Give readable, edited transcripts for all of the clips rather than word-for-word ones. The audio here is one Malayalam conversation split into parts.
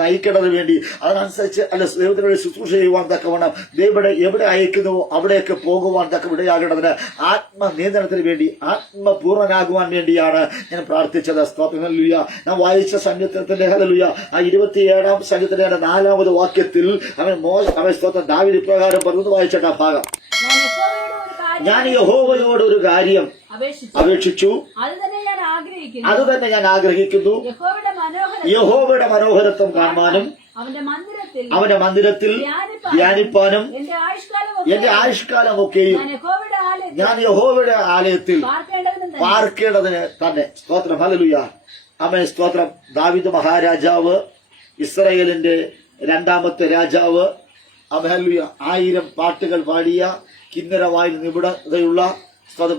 നയിക്കേണ്ടതിന് വേണ്ടി അതിനനുസരിച്ച് ദൈവത്തിനോട് ശുശ്രൂഷ ചെയ്യുവാൻ തക്കവണ്ണം ദൈവം എവിടെ അയക്കുന്നുവോ അവിടെയൊക്കെ പോകുവാൻ തക്ക ഇടയാകേണ്ടതിന് ആത്മനിയന്ത്രണത്തിന് വേണ്ടി ആത്മപൂർണ്ണനാകുവാൻ വേണ്ടിയാണ് ഞാൻ പ്രാർത്ഥിച്ചത്. സ്തോത്രം. ഹല്ലേലൂയ. ഞാൻ വായിച്ച സങ്കീർത്തനത്തിന്റെ ഹല്ലേലൂയ ആ 27-ാം സങ്കീർത്തനത്തിന്റെ 4-ാമത് വാക്യത്തിൽ അവൻ സ്തോത്രം ദാവീദ് ഇപ്രകാരം പറഞ്ഞു. വായിച്ചിട്ട ഭാഗം, ഞാൻ യഹോവയോട് ഒരു കാര്യം അപേക്ഷിച്ചു, അത് തന്നെ ഞാൻ ആഗ്രഹിക്കുന്നു, യഹോവയുടെ മനോഹരത്വം കാണുവാനും അവന്റെ മന്ദിരത്തിൽ ധ്യാനിപ്പാനും എന്റെ ആയുഷ്കാലമൊക്കെയും ഞാൻ യഹോവയുടെ ആലയത്തിൽ പാർക്കേണ്ടതിന് തന്നെ. സ്തോത്രം. ഹല്ലേലൂയ. ആമേൻ. സ്തോത്രം. ദാവീദ് മഹാരാജാവ്, ഇസ്രായേലിന്റെ 2ാമത്തെ രാജാവ്, ഹല്ലേലൂയ, 1000 പാട്ടുകൾ പാടിയ, കിന്നരവായിൽ നിപുണതയുള്ള,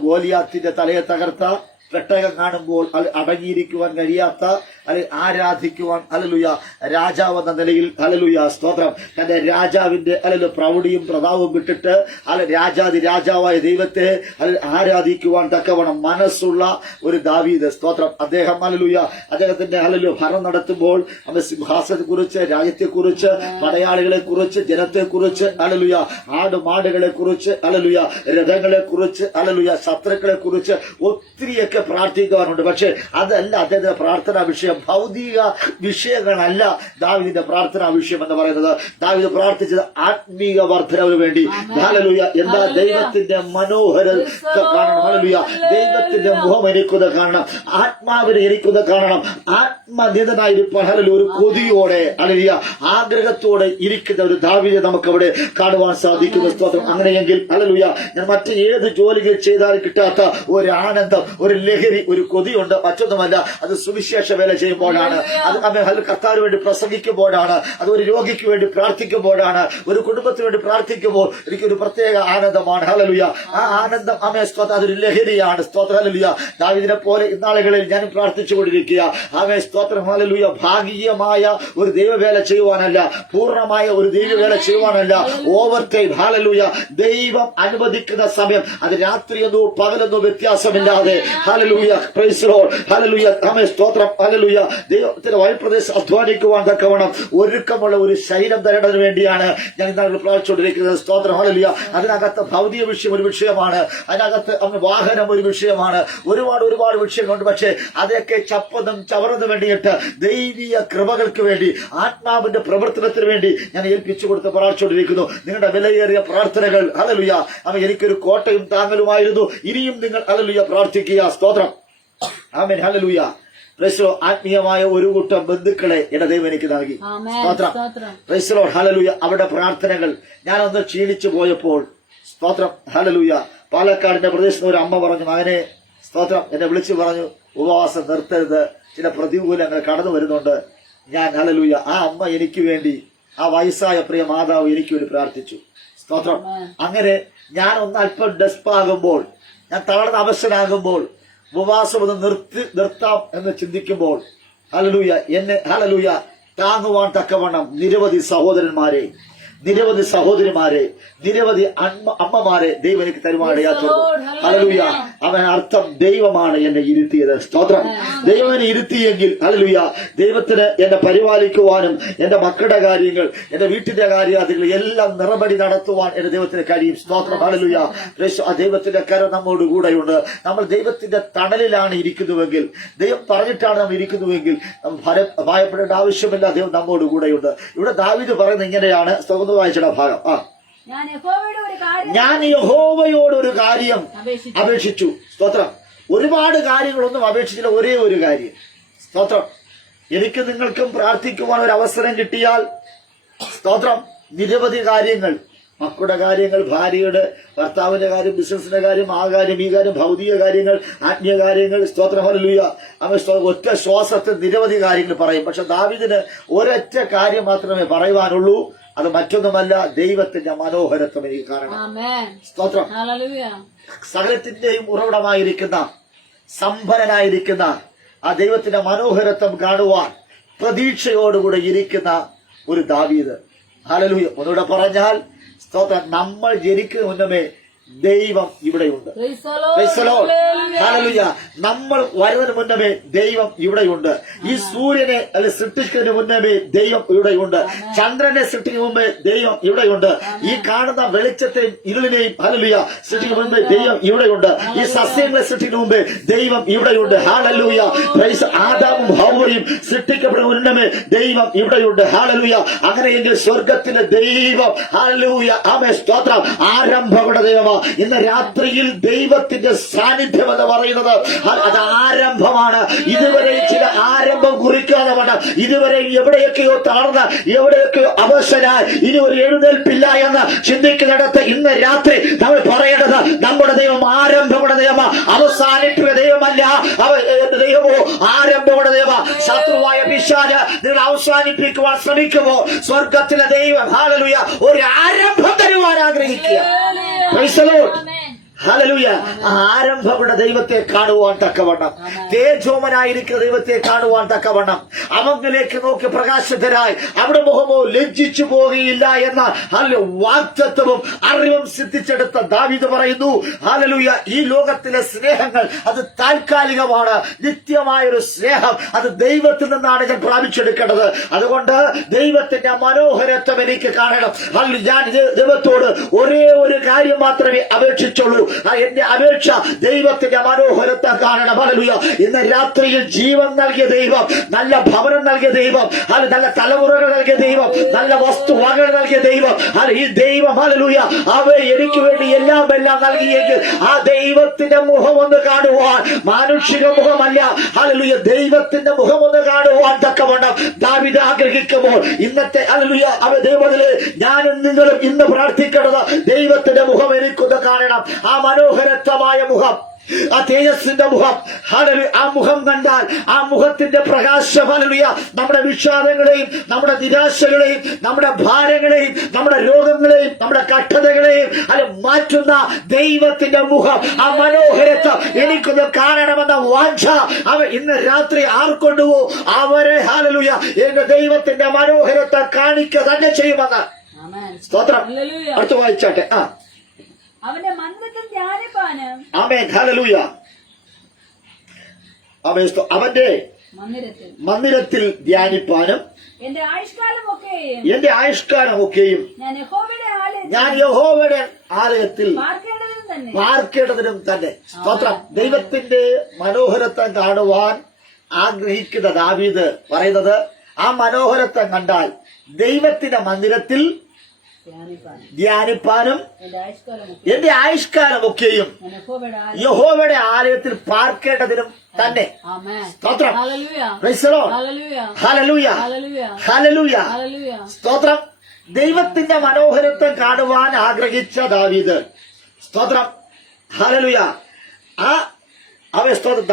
ഗോലിയാത്തിന്റെ തലയെ തകർത്ത, പെട്ടകം കാണുമ്പോൾ അടങ്ങിയിരിക്കുവാൻ കഴിയാത്ത, ആരാധിക്കുവാൻ ഹല്ലേലൂയ രാജാവ് എന്ന നിലയിൽ ഹല്ലേലൂയ സ്തോത്രം തന്റെ രാജാവിന്റെ പ്രൗഢിയും പ്രതാപവും വിട്ടിട്ട് രാജാതി രാജാവായ ദൈവത്തെ ആരാധിക്കുവാൻ തക്കവണ്ണം മനസ്സുള്ള ഒരു ദാവീദ്. സ്തോത്രം. അദ്ദേഹം ഹല്ലേലൂയ അദ്ദേഹത്തിന്റെ ഹല്ലേലൂയ ഭരണം നടത്തുമ്പോൾ അവൻ സിംഹാസനത്തെക്കുറിച്ച്, രാജ്യത്തെക്കുറിച്ച്, പടയാളികളെ കുറിച്ച്, ജനത്തെക്കുറിച്ച് ഹല്ലേലൂയ ആടുമാടുകളെ കുറിച്ച് ഹല്ലേലൂയ രഥങ്ങളെ കുറിച്ച് ഹല്ലേലൂയ ശത്രുക്കളെ കുറിച്ച് ഒത്തിരിയൊക്കെ പ്രാർത്ഥിക്കുവാനുണ്ട്. പക്ഷെ അതല്ല അദ്ദേഹത്തിന്റെ പ്രാർത്ഥനാ വിഷയം. ഭൗതിക വിഷയങ്ങളല്ല ദാവീദിന്റെ പ്രാർത്ഥനാ വിഷയം എന്ന് പറയുന്നത്. ദാവീദ് പ്രാർത്ഥിച്ചത് ആത്മീക വർദ്ധനവിന് വേണ്ടി. ഹല്ലേലൂയ. എന്താ? ദൈവത്തിന്റെ മനോഹരത കാണണം. ഹല്ലേലൂയ. ദൈവത്തിന്റെ മുഖം എനിക്കുന്നത് കാണണം, ആത്മാവിനെ എനിക്കുന്നത് കാണണം, ആത്മനിയതനായിരിക്കാൻ ഹല്ലേലൂയ ഒരു കൊതിയോടെ ഹല്ലേലൂയ ആഗ്രഹത്തോടെ ഇരിക്കുന്ന ഒരു ദാവീദിനെ നമുക്ക് അവിടെ കാണുവാൻ സാധിക്കുന്ന. സ്തോത്രം. അങ്ങനെയെങ്കിൽ ഹല്ലേലൂയ ഞാൻ മറ്റ് ഏത് ജോലികൾ ചെയ്താലും കിട്ടാത്ത ഒരു ആനന്ദം, ഒരു ലഹരി, ഒരു കൊതിയുണ്ട്. മറ്റൊന്നുമല്ല, അത് സുവിശേഷ വേല ചെയ്യുമ്പോഴാണ്, അത് കർത്താവിന് വേണ്ടി പ്രസംഗിക്കുമ്പോഴാണ്, അത് ഒരു രോഗിക്ക് വേണ്ടി പ്രാർത്ഥിക്കുമ്പോഴാണ്, ഒരു കുടുംബത്തിന് വേണ്ടി പ്രാർത്ഥിക്കുമ്പോൾ എനിക്കൊരു പ്രത്യേക ആനന്ദമാണ്. ഹല്ലേലൂയ. ആ ആനന്ദം സ്തോത്രം അതൊരു ലഹരിയാണ്. സ്തോത്രം. ഹല്ലേലൂയ. ദാവീദിനെ പോലെ ഇന്നാളുകളിൽ ഞാൻ പ്രാർത്ഥിച്ചുകൊണ്ടിരിക്കുക. സ്തോത്രം. ഹല്ലേലൂയ. ഭാഗികമായ ഒരു ദൈവവേല ചെയ്യുവാനല്ല, പൂർണ്ണമായ ഒരു ദൈവവേല ചെയ്യുവാനല്ല, ഓവർ ടൈം. ഹല്ലേലൂയ. ദൈവം അനുവദിക്കുന്ന സമയം അത് രാത്രിയെന്നോ പകലെന്നോ വ്യത്യാസമില്ലാതെ hallelujah praise the Lord hallelujah സ്തോത്രം ഹല്ലേലൂയ ദൈവത്തിന്റെ വഴിപ്രദേശം അധ്വാനിക്കുവാൻ തക്കവണ്ണം ഒരുക്കമുള്ള ഒരു ശരീരം തരേണ്ടതിന് വേണ്ടിയാണ് ഞാൻ ഇന്നാൾ പ്രാർത്ഥിച്ചുകൊണ്ടിരിക്കുന്നത്. സ്തോത്രം. ഹല്ലേലൂയ. അതിനകത്ത് ഭൗതിക വിഷയം ഒരു വിഷയമാണ്, അതിനകത്ത് വാഹനം ഒരു വിഷയമാണ്, ഒരുപാട് വിഷയങ്ങളുണ്ട്. പക്ഷേ അതൊക്കെ ചപ്പതും ചവറന്നും വേണ്ടിയിട്ട് ദൈവീയ കൃപകൾക്ക് വേണ്ടി, ആത്മാവിന്റെ പ്രവർത്തനത്തിന് വേണ്ടി ഞാൻ ഏൽപ്പിച്ചു കൊടുത്ത് പ്രാർത്ഥിച്ചുകൊണ്ടിരിക്കുന്നു. നിങ്ങളുടെ വിലയേറിയ പ്രാർത്ഥനകൾ ഹല്ലേലൂയ എനിക്കൊരു കോട്ടയും താങ്ങലുമായിരുന്നു. ഇനിയും നിങ്ങൾ ഹല്ലേലൂയ പ്രാർത്ഥിക്കുക. സ്തോത്രം. ആമേൻ. ഹല്ലേലൂയ. Praise the Lord. ആത്മീയമായ ഒരു കൂട്ടം ബന്ധുക്കളെ എന്റെ ദൈവം എനിക്ക് നൽകി. സ്തോത്രം. Praise the Lord. ഹല്ലേലൂയ. അവരുടെ പ്രാർത്ഥനകൾ ഞാനൊന്ന് ക്ഷീണിച്ചു പോയപ്പോൾ സ്തോത്രം ഹല്ലേലൂയ പാലക്കാടിന്റെ പ്രദേശത്ത് ഒരു അമ്മ പറഞ്ഞു, മകനെ സ്തോത്രം എന്നെ വിളിച്ചു പറഞ്ഞു, ഉപവാസം നിർത്തരുത്, ചില പ്രതികൂലങ്ങൾ കടന്നു വരുന്നുണ്ട്. ഞാൻ ഹല്ലേലൂയ ആ അമ്മ എനിക്ക് വേണ്ടി, ആ വയസ്സായ പ്രിയ മാതാവ് എനിക്ക് വേണ്ടി പ്രാർത്ഥിച്ചു. സ്തോത്രം. അങ്ങനെ ഞാൻ ഒന്ന് അല്പം ഡെസ്പാകുമ്പോൾ, ഞാൻ തളർന്ന അവശനാകുമ്പോൾ, ഉപവാസം ഒന്ന് നിർത്താം എന്ന് ചിന്തിക്കുമ്പോൾ ഹല്ലേലൂയ എന്നെ ഹല്ലേലൂയ താങ്ങുവാൻ തക്കവണ്ണം നിരവധി സഹോദരന്മാരെ, നിരവധി സഹോദരിമാരെ, നിരവധി അമ്മമാരെ ദൈവം എനിക്ക് തരുവാനിടയാത്തുള്ളൂ. ഹല്ലേലൂയ. അവൻ അർത്ഥം ദൈവമാണ് എന്നെ ഇരുത്തിയത്. സ്തോത്രം. ദൈവം എന്നെ ഇരുത്തിയെങ്കിൽ ഹല്ലേലൂയ ദൈവത്തിന് എന്നെ പരിപാലിക്കുവാനും എന്റെ മക്കളുടെ കാര്യങ്ങൾ, എന്റെ വീട്ടിന്റെ കാര്യങ്ങൾ എല്ലാം നിറപടി നടത്തുവാൻ എന്റെ ദൈവത്തിന് കഴിയും. സ്തോത്രം. ഹല്ലേലൂയ. ആ ദൈവത്തിന്റെ കരം നമ്മോട് കൂടെയുണ്ട്. നമ്മൾ ദൈവത്തിന്റെ തണലിലാണ് ഇരിക്കുന്നുവെങ്കിൽ, ദൈവം പറഞ്ഞിട്ടാണ് നമ്മൾ ഇരിക്കുന്നുവെങ്കിൽ ഭയപ്പെടേണ്ട ആവശ്യമില്ല. ദൈവം നമ്മോട് കൂടെയുണ്ട്. ഇവിടെ ദാവീദ് പറയുന്നത് ഇങ്ങനെയാണ്. വായിച്ചിട ഭാഗം. ഞാൻ യഹോവയോട് ഒരു കാര്യം അപേക്ഷിച്ചു. സ്തോത്രം. ഒരുപാട് കാര്യങ്ങളൊന്നും അപേക്ഷിച്ചില്ല, ഒരേ ഒരു കാര്യം. സ്തോത്രം. എനിക്ക് നിങ്ങൾക്കും പ്രാർത്ഥിക്കുവാൻ ഒരു അവസരം കിട്ടിയാൽ സ്തോത്രം നിരവധി കാര്യങ്ങൾ, മക്കളുടെ കാര്യങ്ങൾ, ഭാര്യയുടെ ഭർത്താവിന്റെ കാര്യം, ബിസിനസിന്റെ കാര്യം, ആ കാര്യം, ഈ കാര്യം, ഭൗതിക കാര്യങ്ങൾ, ആത്മീയ കാര്യങ്ങൾ. സ്തോത്രം. ഹല്ലേലൂയ. അവൻ ഒറ്റ ശ്വാസത്തിൽ നിരവധി കാര്യങ്ങൾ പറയും. പക്ഷെ ദാവീദിന് ഒരൊറ്റ കാര്യം മാത്രമേ പറയുവാനുള്ളൂ. അത് മറ്റൊന്നുമല്ല, ദൈവത്തിന്റെ മനോഹരത്വം എനിക്ക് കാണണം. സ്തോത്രം. സകലത്തിന്റെയും ഉറവിടമായിരിക്കുന്ന, സംഭരനായിരിക്കുന്ന ആ ദൈവത്തിന്റെ മനോഹരത്വം കാണുവാൻ പ്രതീക്ഷയോടുകൂടെ ഇരിക്കുന്ന ഒരു ദാവീദ്. ഹല്ലേലൂയ. ഒന്നുകൂടെ പറഞ്ഞാൽ സ്തോത്രം, നമ്മൾ ജനിക്കുന്ന മുന്നമേ ദൈവം ഇവിടെയുണ്ട്. ഹല്ലേലൂയ. നമ്മൾ വരുന്നതിന് മുന്നമേ ദൈവം ഇവിടെയുണ്ട്. ഈ സൂര്യനെ സൃഷ്ടിക്കുന്നതിന് മുന്നമേ ദൈവം ഇവിടെയുണ്ട്. ചന്ദ്രനെ സൃഷ്ടിക്കുന്ന മുമ്പേ ദൈവം ഇവിടെയുണ്ട്. ഈ കാണുന്ന വെളിച്ചത്തെയും ഇരുളിനെയും ഹല്ലേലൂയ സൃഷ്ടിക്കുന്ന മുമ്പേ ദൈവം ഇവിടെയുണ്ട്. ഈ സസ്യങ്ങളെ സൃഷ്ടിക്കുന്ന മുമ്പേ ദൈവം ഇവിടെയുണ്ട്. ഹല്ലേലൂയ. ആദാമും ഹവ്വയും സൃഷ്ടിക്കപ്പെടുന്ന മുന്നമേ ദൈവം ഇവിടെയുണ്ട്. ഹല്ലേലൂയ. അങ്ങനെയെങ്കിൽ സ്വർഗത്തിലെ ദൈവം ഹല്ലേലൂയ ആമേൻ സ്തോത്രം ആരംഭങ്ങളുടെ ദൈവമാണ്. ഇന്ന് രാത്രിയിൽ ദൈവത്തിന്റെ സാന്നിധ്യം എന്ന് പറയുന്നത് അത് ആരംഭമാണ്. ഇതുവരെ ചില ആരംഭം കുറിക്കാതെ വേണം. ഇതുവരെ എവിടെയൊക്കെയോ തളർന്ന് എവിടെയൊക്കെയോ അവശനായി ഇനി ഒരു എഴുന്നേൽപ്പില്ല എന്ന് ചിന്തിക്കുന്നിടത്ത് ഇന്ന് രാത്രി നമ്മൾ പറയേണ്ടത് നമ്മുടെ ദൈവം ആരംഭങ്ങളുടെ ദൈവം, അവസാനിപ്പിക്കുന്ന ദൈവമല്ല. ദൈവമോ ആരംഭങ്ങളുടെ ദൈവം. ശത്രുവായ പിശാച് നിങ്ങൾ അവസാനിപ്പിക്കുവാൻ ശ്രമിക്കുമോ സ്വർഗത്തിലെ ദൈവം ഹല്ലേലൂയ ഒരു ആരംഭം തരുവാൻ ആഗ്രഹിക്കുക. ഹല്ലേലൂയ. ആരംഭമുള്ള ദൈവത്തെ കാണുവാൻ തക്കവണ്ണം, തേജോമനായിരിക്കുന്ന ദൈവത്തെ കാണുവാൻ തക്കവണ്ണം അവങ്കിലേക്ക് നോക്കി പ്രകാശിതരായി അവിടെ മുഖമോ ലജ്ജിച്ചു പോകുകയില്ല എന്ന വാഗ്ദത്തവും അറിവും സിദ്ധിച്ചെടുത്ത ദാവീദ് പറയുന്നു ഹല്ലേലൂയ ഈ ലോകത്തിലെ സ്നേഹങ്ങൾ അത് താൽക്കാലികമാണ്. നിത്യമായൊരു സ്നേഹം അത് ദൈവത്തിൽ നിന്നാണ് ഞാൻ പ്രാപിച്ചെടുക്കേണ്ടത്. അതുകൊണ്ട് ദൈവത്തിന്റെ മനോഹരത്വം എനിക്ക് കാണണം. ഞാൻ ദൈവത്തോട് ഒരേ ഒരു കാര്യം മാത്രമേ അപേക്ഷിച്ചുള്ളൂ. എന്റെ അപേക്ഷ ദൈവത്തിന്റെ മനോഹരത്തെ കാണണം. ഹല്ലേലൂയ. ഇന്ന് രാത്രിയിൽ ജീവൻ നൽകിയ ദൈവം, നല്ല ഭവനം നൽകിയ ദൈവം, നല്ല തലമുറകൾ നൽകിയ ദൈവം, നല്ല വസ്തുവകൾ നൽകിയ ദൈവം, ഈ ദൈവം ഹല്ലേലൂയ അവ എനിക്ക് വേണ്ടി എല്ലാം നൽകിയെങ്കിൽ ആ ദൈവത്തിന്റെ മുഖമൊന്ന് കാണുവാൻ, മാനുഷിക മുഖമല്ല ഹല്ലേലൂയ ദൈവത്തിന്റെ മുഖമൊന്ന് കാണുവാൻ തക്കവണ്ണം ദാവീദ് ആഗ്രഹിക്കുമ്പോൾ ഇന്നത്തെ ഹല്ലേലൂയ അവ ദൈവത്തില് ഞാനും നിങ്ങളും ഇന്ന് പ്രാർത്ഥിക്കേണ്ടത് ദൈവത്തിന്റെ മുഖം എനിക്കൊന്ന് കാണണം. ആ മനോഹരത്വമായ മുഖം, ആ തേജസ്സിന്റെ മുഖം ഹല്ലേലൂയ ആ മുഖം കണ്ടാൽ ആ മുഖത്തിന്റെ പ്രകാശം ഹല്ലേലൂയ നമ്മുടെ വിഷാദങ്ങളെയും നമ്മുടെ നിരാശകളെയും നമ്മുടെ ഭാരങ്ങളെയും നമ്മുടെ രോഗങ്ങളെയും നമ്മുടെ കഷ്ടതകളെയും മാറ്റുന്ന ദൈവത്തിന്റെ മുഖം, ആ മനോഹരത്വം എനിക്കൊന്ന് കാണണമെന്ന വാഞ്ച അവ ഇന്ന് രാത്രി ആർക്കൊണ്ടുവോ അവരെ ഹല്ലേലൂയ എന്റെ ദൈവത്തിന്റെ മനോഹരത്വം കാണിക്കുക തന്നെ ചെയ്യുമെന്ന് സ്തോത്രം. അടുത്ത് വായിച്ചാട്ടെ. അവന്റെ മന്ദിരത്തിൽ ധ്യാനിപ്പാനും ആമേൻ ഹല്ലേലൂയ ആമേൻ അവന്റെ മന്ദിരത്തിൽ ധ്യാനിപ്പാനും എന്റെ ആയുഷ്കാലമൊക്കെയും ഞാൻ യഹോവയുടെ ആലയത്തിൽ പാർക്കേണ്ടതിനും തന്നെ. സ്തോത്രം. ദൈവത്തിന്റെ മനോഹരത്വം കാണുവാൻ ആഗ്രഹിക്കുന്ന ദാവീദ് പറയുന്നത് ആ മനോഹരത്വം കണ്ടാൽ ദൈവത്തിന്റെ മന്ദിരത്തിൽ ധ്യാനിപ്പാനും എന്റെ ആയുഷ്കാലമൊക്കെയും യഹോവയുടെ ആലയത്തിൽ പാർക്കേണ്ടതിനും തന്നെ. സ്തോത്രം. ഹല്ലേലൂയ ഹല്ലേലൂയ സ്തോത്രം. ദൈവത്തിന്റെ മനോഹരത്വം കാണുവാൻ ആഗ്രഹിച്ച ദാവീദ് സ്തോത്രം ഹല്ലേലൂയ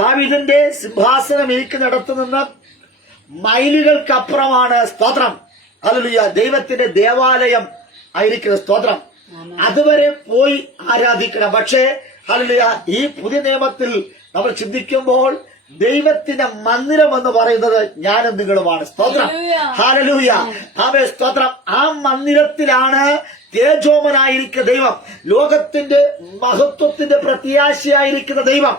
ദാവീദിന്റെ സിംഹാസനം ഇരിക്കുന്നിടത്തു നിന്ന് മൈലുകൾക്കപ്പുറമാണ് സ്തോത്രം ഹല്ലേലൂയ ദൈവത്തിന്റെ ദേവാലയം ആയിരിക്കുന്നത്. സ്തോത്രം. അതുവരെ പോയി ആരാധിക്കണം. പക്ഷേ ഹല്ലേലൂയ ഈ പുതിയ നിയമത്തിൽ നമ്മൾ ചിന്തിക്കുമ്പോൾ ദൈവത്തിന്റെ മന്ദിരം എന്ന് പറയുന്നത് ഞാനും നിങ്ങളുമാണ്. സ്തോത്രം. ഹല്ലേലൂയ ആമേൻ സ്തോത്രം. ആ മന്ദിരത്തിലാണ് തേജോമനായിരിക്കുന്ന ദൈവം, ലോകത്തിന്റെ മഹത്വത്തിന്റെ പ്രത്യാശയായിരിക്കുന്ന ദൈവം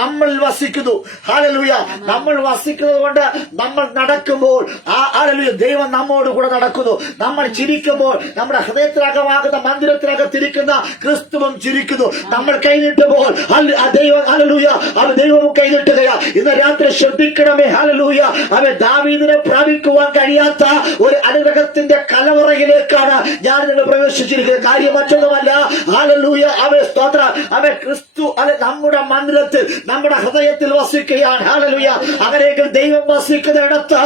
നമ്മൾ വസിക്കുന്നു. ഹല്ലേലൂയ നമ്മൾ വസിക്കുന്നത് കൊണ്ട് നമ്മൾ നടക്കുമ്പോൾ ആ ഹല്ലേലൂയ ദൈവം നമ്മോട് കൂടെ നടക്കുന്നു. നമ്മൾ ചിരിക്കുമ്പോൾ നമ്മുടെ ഹൃദയത്തിനകമാകുന്ന മന്ദിരത്തിനകത്തിരിക്കുന്ന ക്രിസ്തുവും ചിരിക്കുന്നു. നമ്മൾ കൈനീട്ടുമ്പോൾ ദൈവം ഹല്ലേലൂയ അവ ദൈവവും കൈനീട്ടുകയാ. ഇന്ന് രാത്രി ശ്രദ്ധിക്കണമേ. ഹല്ലേലൂയ അവൻ ദാവീദിനെ പ്രാപിക്കുവാൻ കഴിയാത്ത ഒരു അനുഗ്രഹത്തിന്റെ കലവറയിലേക്കാണ് ഞാൻ നിങ്ങൾ പ്രവേശിച്ചിരിക്കുന്നത്. കാര്യം മറ്റൊന്നുമല്ല. ഹല്ലേലൂയ അവൻ സ്തോത്ര അവൻ ക്രിസ്തു അവൻ നമ്മുടെ മന്ദിരത്തിൽ നമ്മുടെ ഹൃദയത്തിൽ വസിക്കുകയാണ്. ഹല്ലേലൂയ അങ്ങനെയെങ്കിൽ ദൈവം വസിക്കുന്ന ഇടത്ത്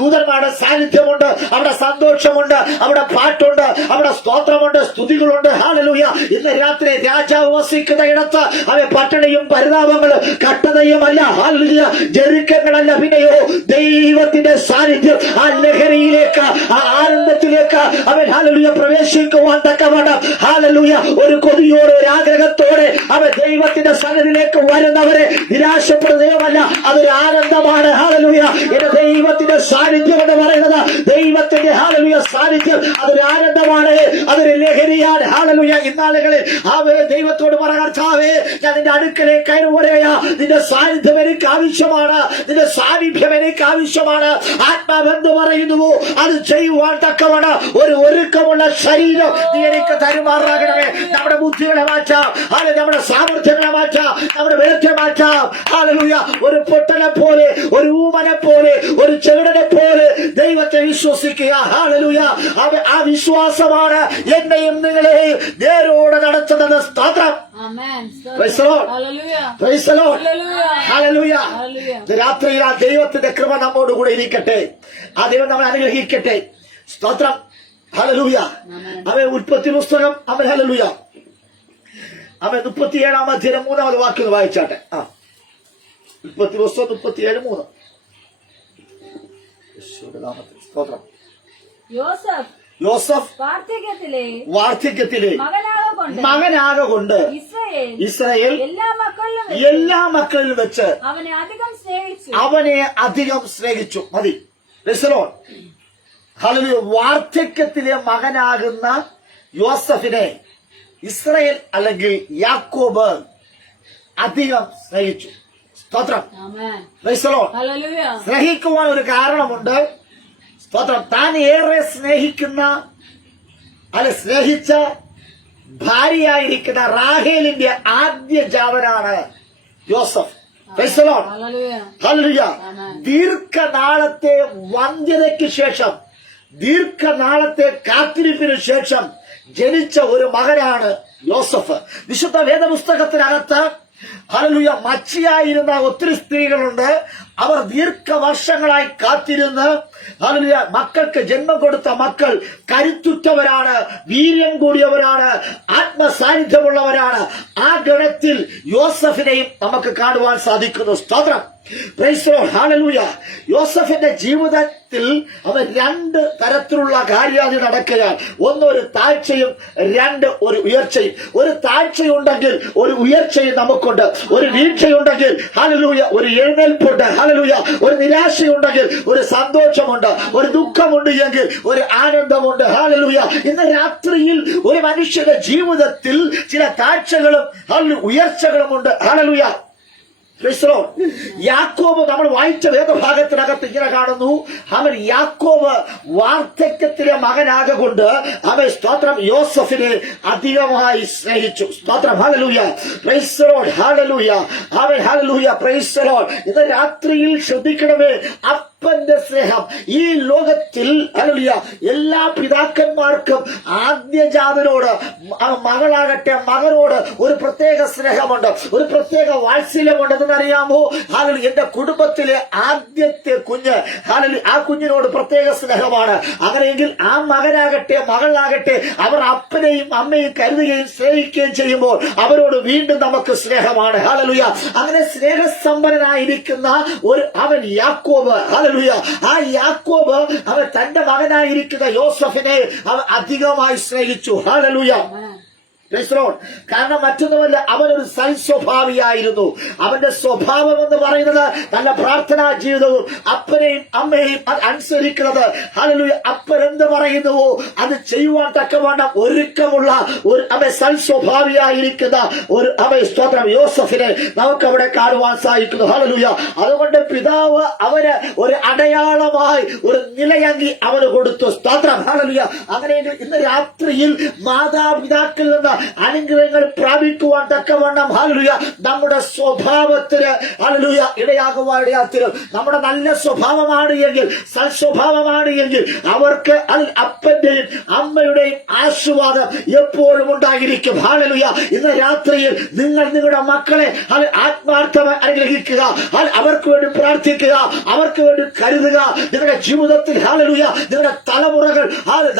ദൂതന്മാരുടെ സാന്നിധ്യമുണ്ട്, അവിടെ സന്തോഷമുണ്ട്, അവിടെ പാട്ടുണ്ട്, അവിടെ സ്തോത്രമുണ്ട്, സ്തുതികളുണ്ട്. ഹല്ലേലൂയ ഇന്ന് രാത്രി രാജാവ് വസിക്കുന്ന ഇടത്ത് അവൻ പട്ടണിയും പരിതാപങ്ങളും കട്ടതയുമല്ല, ഹല്ലേലൂയ ജെറിക്കങ്ങളല്ല, പിന്നെയോ ദൈവത്തിന്റെ സാന്നിധ്യം ആ ലഹരിയിലേക്ക് ആ ആനന്ദത്തിലേക്ക് അവൻ ഹല്ലേലൂയ പ്രവേശിക്കുവാൻ തക്കവണ്ണം ഹല്ലേലൂയ ഒരു കൊതിയോടെ ഒരു ആഗ്രഹത്തോടെ അവൻ ദൈവത്തിന്റെ സന്നിധിയിലേക്ക് വരുന്നവരെ നിരാശപ്പെടുകയുമല്ല, അതൊരു ആനന്ദമാണ്. ഹല്ലേലൂയ. എന്റെ ദൈവത്തിന്റെ സാന്നിധ്യം എന്ന് പറയുന്നത്, ദൈവത്തിന്റെ ഹല്ലേലൂയ സാന്നിധ്യം അതൊരു ആനന്ദമാണ്, അതൊരു ലഹരിയാണ്. ഹല്ലേലൂയ. ഇന്നാളുകളിൽ അവൻ ദൈവത്തോട് പറയാ, കർത്താവേ ഞാൻ നിന്റെ അടുക്കലേക്ക് കയറി വരികയാ, നിന്റെ സാന്നിധ്യം എനിക്ക് ആവശ്യമാണ്, നിന്റെ സാന്നിധ്യം എനിക്ക് ആവശ്യമാണ്. ആത്മാവെന്ന് പറയുന്നുവോ അത് ചെയ്യുവാൻ തക്കവണ്ണം ഒരു ഒരുക്കമുള്ള ശരീരം നീ എനിക്ക് തരുമാറാകണമേ. നമ്മുടെ ബുദ്ധികളെ മാറ്റാം, അല്ലെ നമ്മുടെ സാമർഥ്യങ്ങളെ മാറ്റാം, നമ്മുടെ വെളുത്തെ മാറ്റാം. ഹല്ലേലൂയ. ഒരു പൊട്ടനെ പോലെ, ഒരു ഊമനെ പോലെ, ഒരു ചെവിടനെ പോലെ ദൈവത്തെ വിശ്വസിക്കുക. ഹല്ലേലൂയ. ആ വിശ്വാസമാണ് എന്നെയും നിങ്ങളെയും നേരോടെ നടത്തുന്നത്. സ്തോത്രം. Praise the Lord. Praise the Lord. Hallelujah. രാത്രിയിൽ ആ ദൈവത്തിന്റെ കൃപ നമ്മോടുകൂടെ ഇരിക്കട്ടെ, ആ ദൈവം നമ്മളെ അനുഗ്രഹിക്കട്ടെ. സ്തോത്രം. ഹല്ലേലൂയ. അവൻ ഉൽപ്പത്തി പുസ്തകം അവൻ ഹല്ലേലൂയ അവൻ 37-ാം അധ്യായം 3-ാമത് വാക്യം വായിച്ചാട്ടെ. ഉൽപ്പത്തി പുസ്തകം 37:3. സ്തോത്രം. യോസഫ് വാർദ്ധക്യത്തിലെ മകനാകൊണ്ട് ഇസ്രായേൽ എല്ലാ മക്കളിലും വെച്ച് അവനെ അധികം സ്നേഹിച്ചു. മതി. ഹല്ലേലൂയ. വാർദ്ധക്യത്തിലെ മകനാകുന്ന യോസഫിനെ ഇസ്രായേൽ അല്ലെങ്കിൽ യാക്കോബ് അധികം സ്നേഹിച്ചു. സ്തോത്രം. സ്നേഹിക്കുവാൻ ഒരു കാരണമുണ്ട്. സ്തോത്രം. താൻ ഏറെ സ്നേഹിക്കുന്ന സ്നേഹിച്ച ഭാര്യയായിരിക്കുന്ന റാഹേലിന്റെ ആദ്യ ജാതനാണ് യോസഫ്. ഹല്ലേലൂയ. ദീർഘനാളത്തെ വന്ധ്യതയ്ക്ക് ശേഷം, ദീർഘനാളത്തെ കാത്തിരിപ്പിന് ശേഷം ജനിച്ച ഒരു മകനാണ് യോസഫ്. വിശുദ്ധ വേദപുസ്തകത്തിനകത്ത് ഹല്ലേലൂയ മച്ചിയായിരുന്ന ഒത്തിരി സ്ത്രീകളുണ്ട്. അവർ ദീർഘവർഷങ്ങളായി കാത്തിരുന്ന് ഹല്ലേലൂയ മക്കൾക്ക് ജന്മം കൊടുത്ത മക്കൾ കരുത്തുറ്റവരാണ്, വീര്യം കൂടിയവരാണ്, ആത്മസാന്നിധ്യമുള്ളവരാണ്. ആ ഗണത്തിൽ യോസഫിനെയും നമുക്ക് കാണുവാൻ സാധിക്കുന്നു. സ്തോത്രം. Praise the Lord. ഹല്ലേലൂയ. യോസഫിന്റെ ജീവിതത്തിൽ അവൻ 2 തരത്തിലുള്ള കാര്യങ്ങൾ നടക്കുകയാണ്. ഒന്ന് ഒരു താഴ്ചയും, 2 ഒരു ഉയർച്ചയും. ഒരു താഴ്ചയുണ്ടെങ്കിൽ ഒരു ഉയർച്ചയും നമുക്കുണ്ട്. ഒരു വീഴ്ചയുണ്ടെങ്കിൽ ഹല്ലേലൂയ ഒരു എഴുന്നേൽപ്പുണ്ട്. ഹല്ലേലൂയ. ഒരു നിരാശയുണ്ടെങ്കിൽ ഒരു സന്തോഷമുണ്ട്. ഒരു ദുഃഖമുണ്ട് എങ്കിൽ ഒരു ആനന്ദമുണ്ട്. ഹല്ലേലൂയ. ഇന്ന് രാത്രിയിൽ ഒരു മനുഷ്യന്റെ ജീവിതത്തിൽ ചില താഴ്ചകളും ഉയർച്ചകളുമുണ്ട്. ഹല്ലേലൂയ. യാക്കോബ് നമ്മൾ വായിച്ച വേദഭാഗത്തിനകത്ത് ഇങ്ങനെ കാണുന്നു. അവൻ യാക്കോബ് വാർദ്ധക്യത്തിലെ മകനാകൊണ്ട് അവൻ സ്തോത്രം യോസഫിനെ അധികമായി സ്നേഹിച്ചു. സ്തോത്രം. Hallelujah. Praise the Lord. Hallelujah. അവൻ ഹല്ലേലൂയ. Praise the Lord. ഇന്ന് രാത്രിയിൽ ശ്രദ്ധിക്കണമേ, അപ്പന്റെ സ്നേഹം ഈ ലോകത്തിൽ ഹല്ലേലൂയ എല്ലാ പിതാക്കന്മാർക്കും ആദ്യജാതനോട്, മകളാകട്ടെ മകനോട് ഒരു പ്രത്യേക സ്നേഹമുണ്ട്, ഒരു പ്രത്യേക വാത്സല്യമുണ്ട്. അറിയാമോ? ഹല്ലേലൂയ. എന്റെ കുടുംബത്തിലെ ആദ്യത്തെ കുഞ്ഞ് ഹല്ലേലൂയ ആ കുഞ്ഞിനോട് പ്രത്യേക സ്നേഹമാണ്. അങ്ങനെയെങ്കിൽ ആ മകനാകട്ടെ മകളാകട്ടെ അവർ അപ്പനെയും അമ്മയും കരുതുകയും സ്നേഹിക്കുകയും ചെയ്യുമ്പോൾ അവരോട് വീണ്ടും നമുക്ക് സ്നേഹമാണ്. ഹല്ലേലൂയ. അങ്ങനെ സ്നേഹസമ്പന്നനായിരിക്കുന്ന ഒരു അവൻ യാക്കോബ്. ഹല്ലേലൂയ. ആ യാക്കോബ് അവൻ തന്റെ മകനായിരിക്കുന്ന യോസഫിനെ അവൻ അധികമായി സ്നേഹിച്ചു. ഹല്ലേലൂയ. കാരണം മറ്റൊന്നുമല്ല, അവനൊരു സൽസ്വഭാവിയായിരുന്നു. അവന്റെ സ്വഭാവം എന്ന് പറയുന്നത് നല്ല പ്രാർത്ഥനാ ജീവിതവും അപ്പനെയും അമ്മയെയും അനുസരിക്കുന്നത്. ഹല്ലേലൂയ. അപ്പൻ എന്ത് പറയുന്നുവോ അത് ചെയ്യുവാൻ തക്കവണ്ണം ഒരുക്കമുള്ള ഒരു അവൻ സൽസ്വഭാവിയായിരിക്കുന്ന ഒരു അവൻ സ്തോത്രം യോസഫിനെ നമുക്ക് അവിടെ കാണുവാൻ സാധിക്കുന്നു. ഹല്ലേലൂയ. അതുകൊണ്ട് പിതാവ് അവന് ഒരു അടയാളമായി ഒരു നിലയങ്കി അവന് കൊടുത്തു. സ്തോത്രം. ഹല്ലേലൂയ. അങ്ങനെയെങ്കിൽ ഇന്ന് രാത്രിയിൽ മാതാപിതാക്കളിൽ നിന്ന് അനുഗ്രഹങ്ങൾ പ്രാപിക്കുവാൻ തക്കവണ്ണം ഹല്ലേലൂയ നമ്മുടെ സ്വഭാവത്തിന് ഹല്ലേലൂയ ഇടയാകുവാനിടയാത്തിരും. നമ്മുടെ നല്ല സ്വഭാവമാണ് എങ്കിൽ, സൽസ്വഭാവമാണ് എങ്കിൽ അവർക്ക് അതിൽ അപ്പന്റെയും അമ്മയുടെയും ആശീർവാദം എപ്പോഴും ഉണ്ടായിരിക്കും. ഹല്ലേലൂയ. ഇന്ന് രാത്രിയിൽ നിങ്ങൾ നിങ്ങളുടെ മക്കളെ ആത്മാർത്ഥമായി അനുഗ്രഹിക്കുക, അവർക്ക് വേണ്ടി പ്രാർത്ഥിക്കുക, അവർക്ക് വേണ്ടി കരുതുക. നിങ്ങളുടെ ജീവിതത്തിൽ ഹല്ലേലൂയ നിങ്ങളുടെ തലമുറകൾ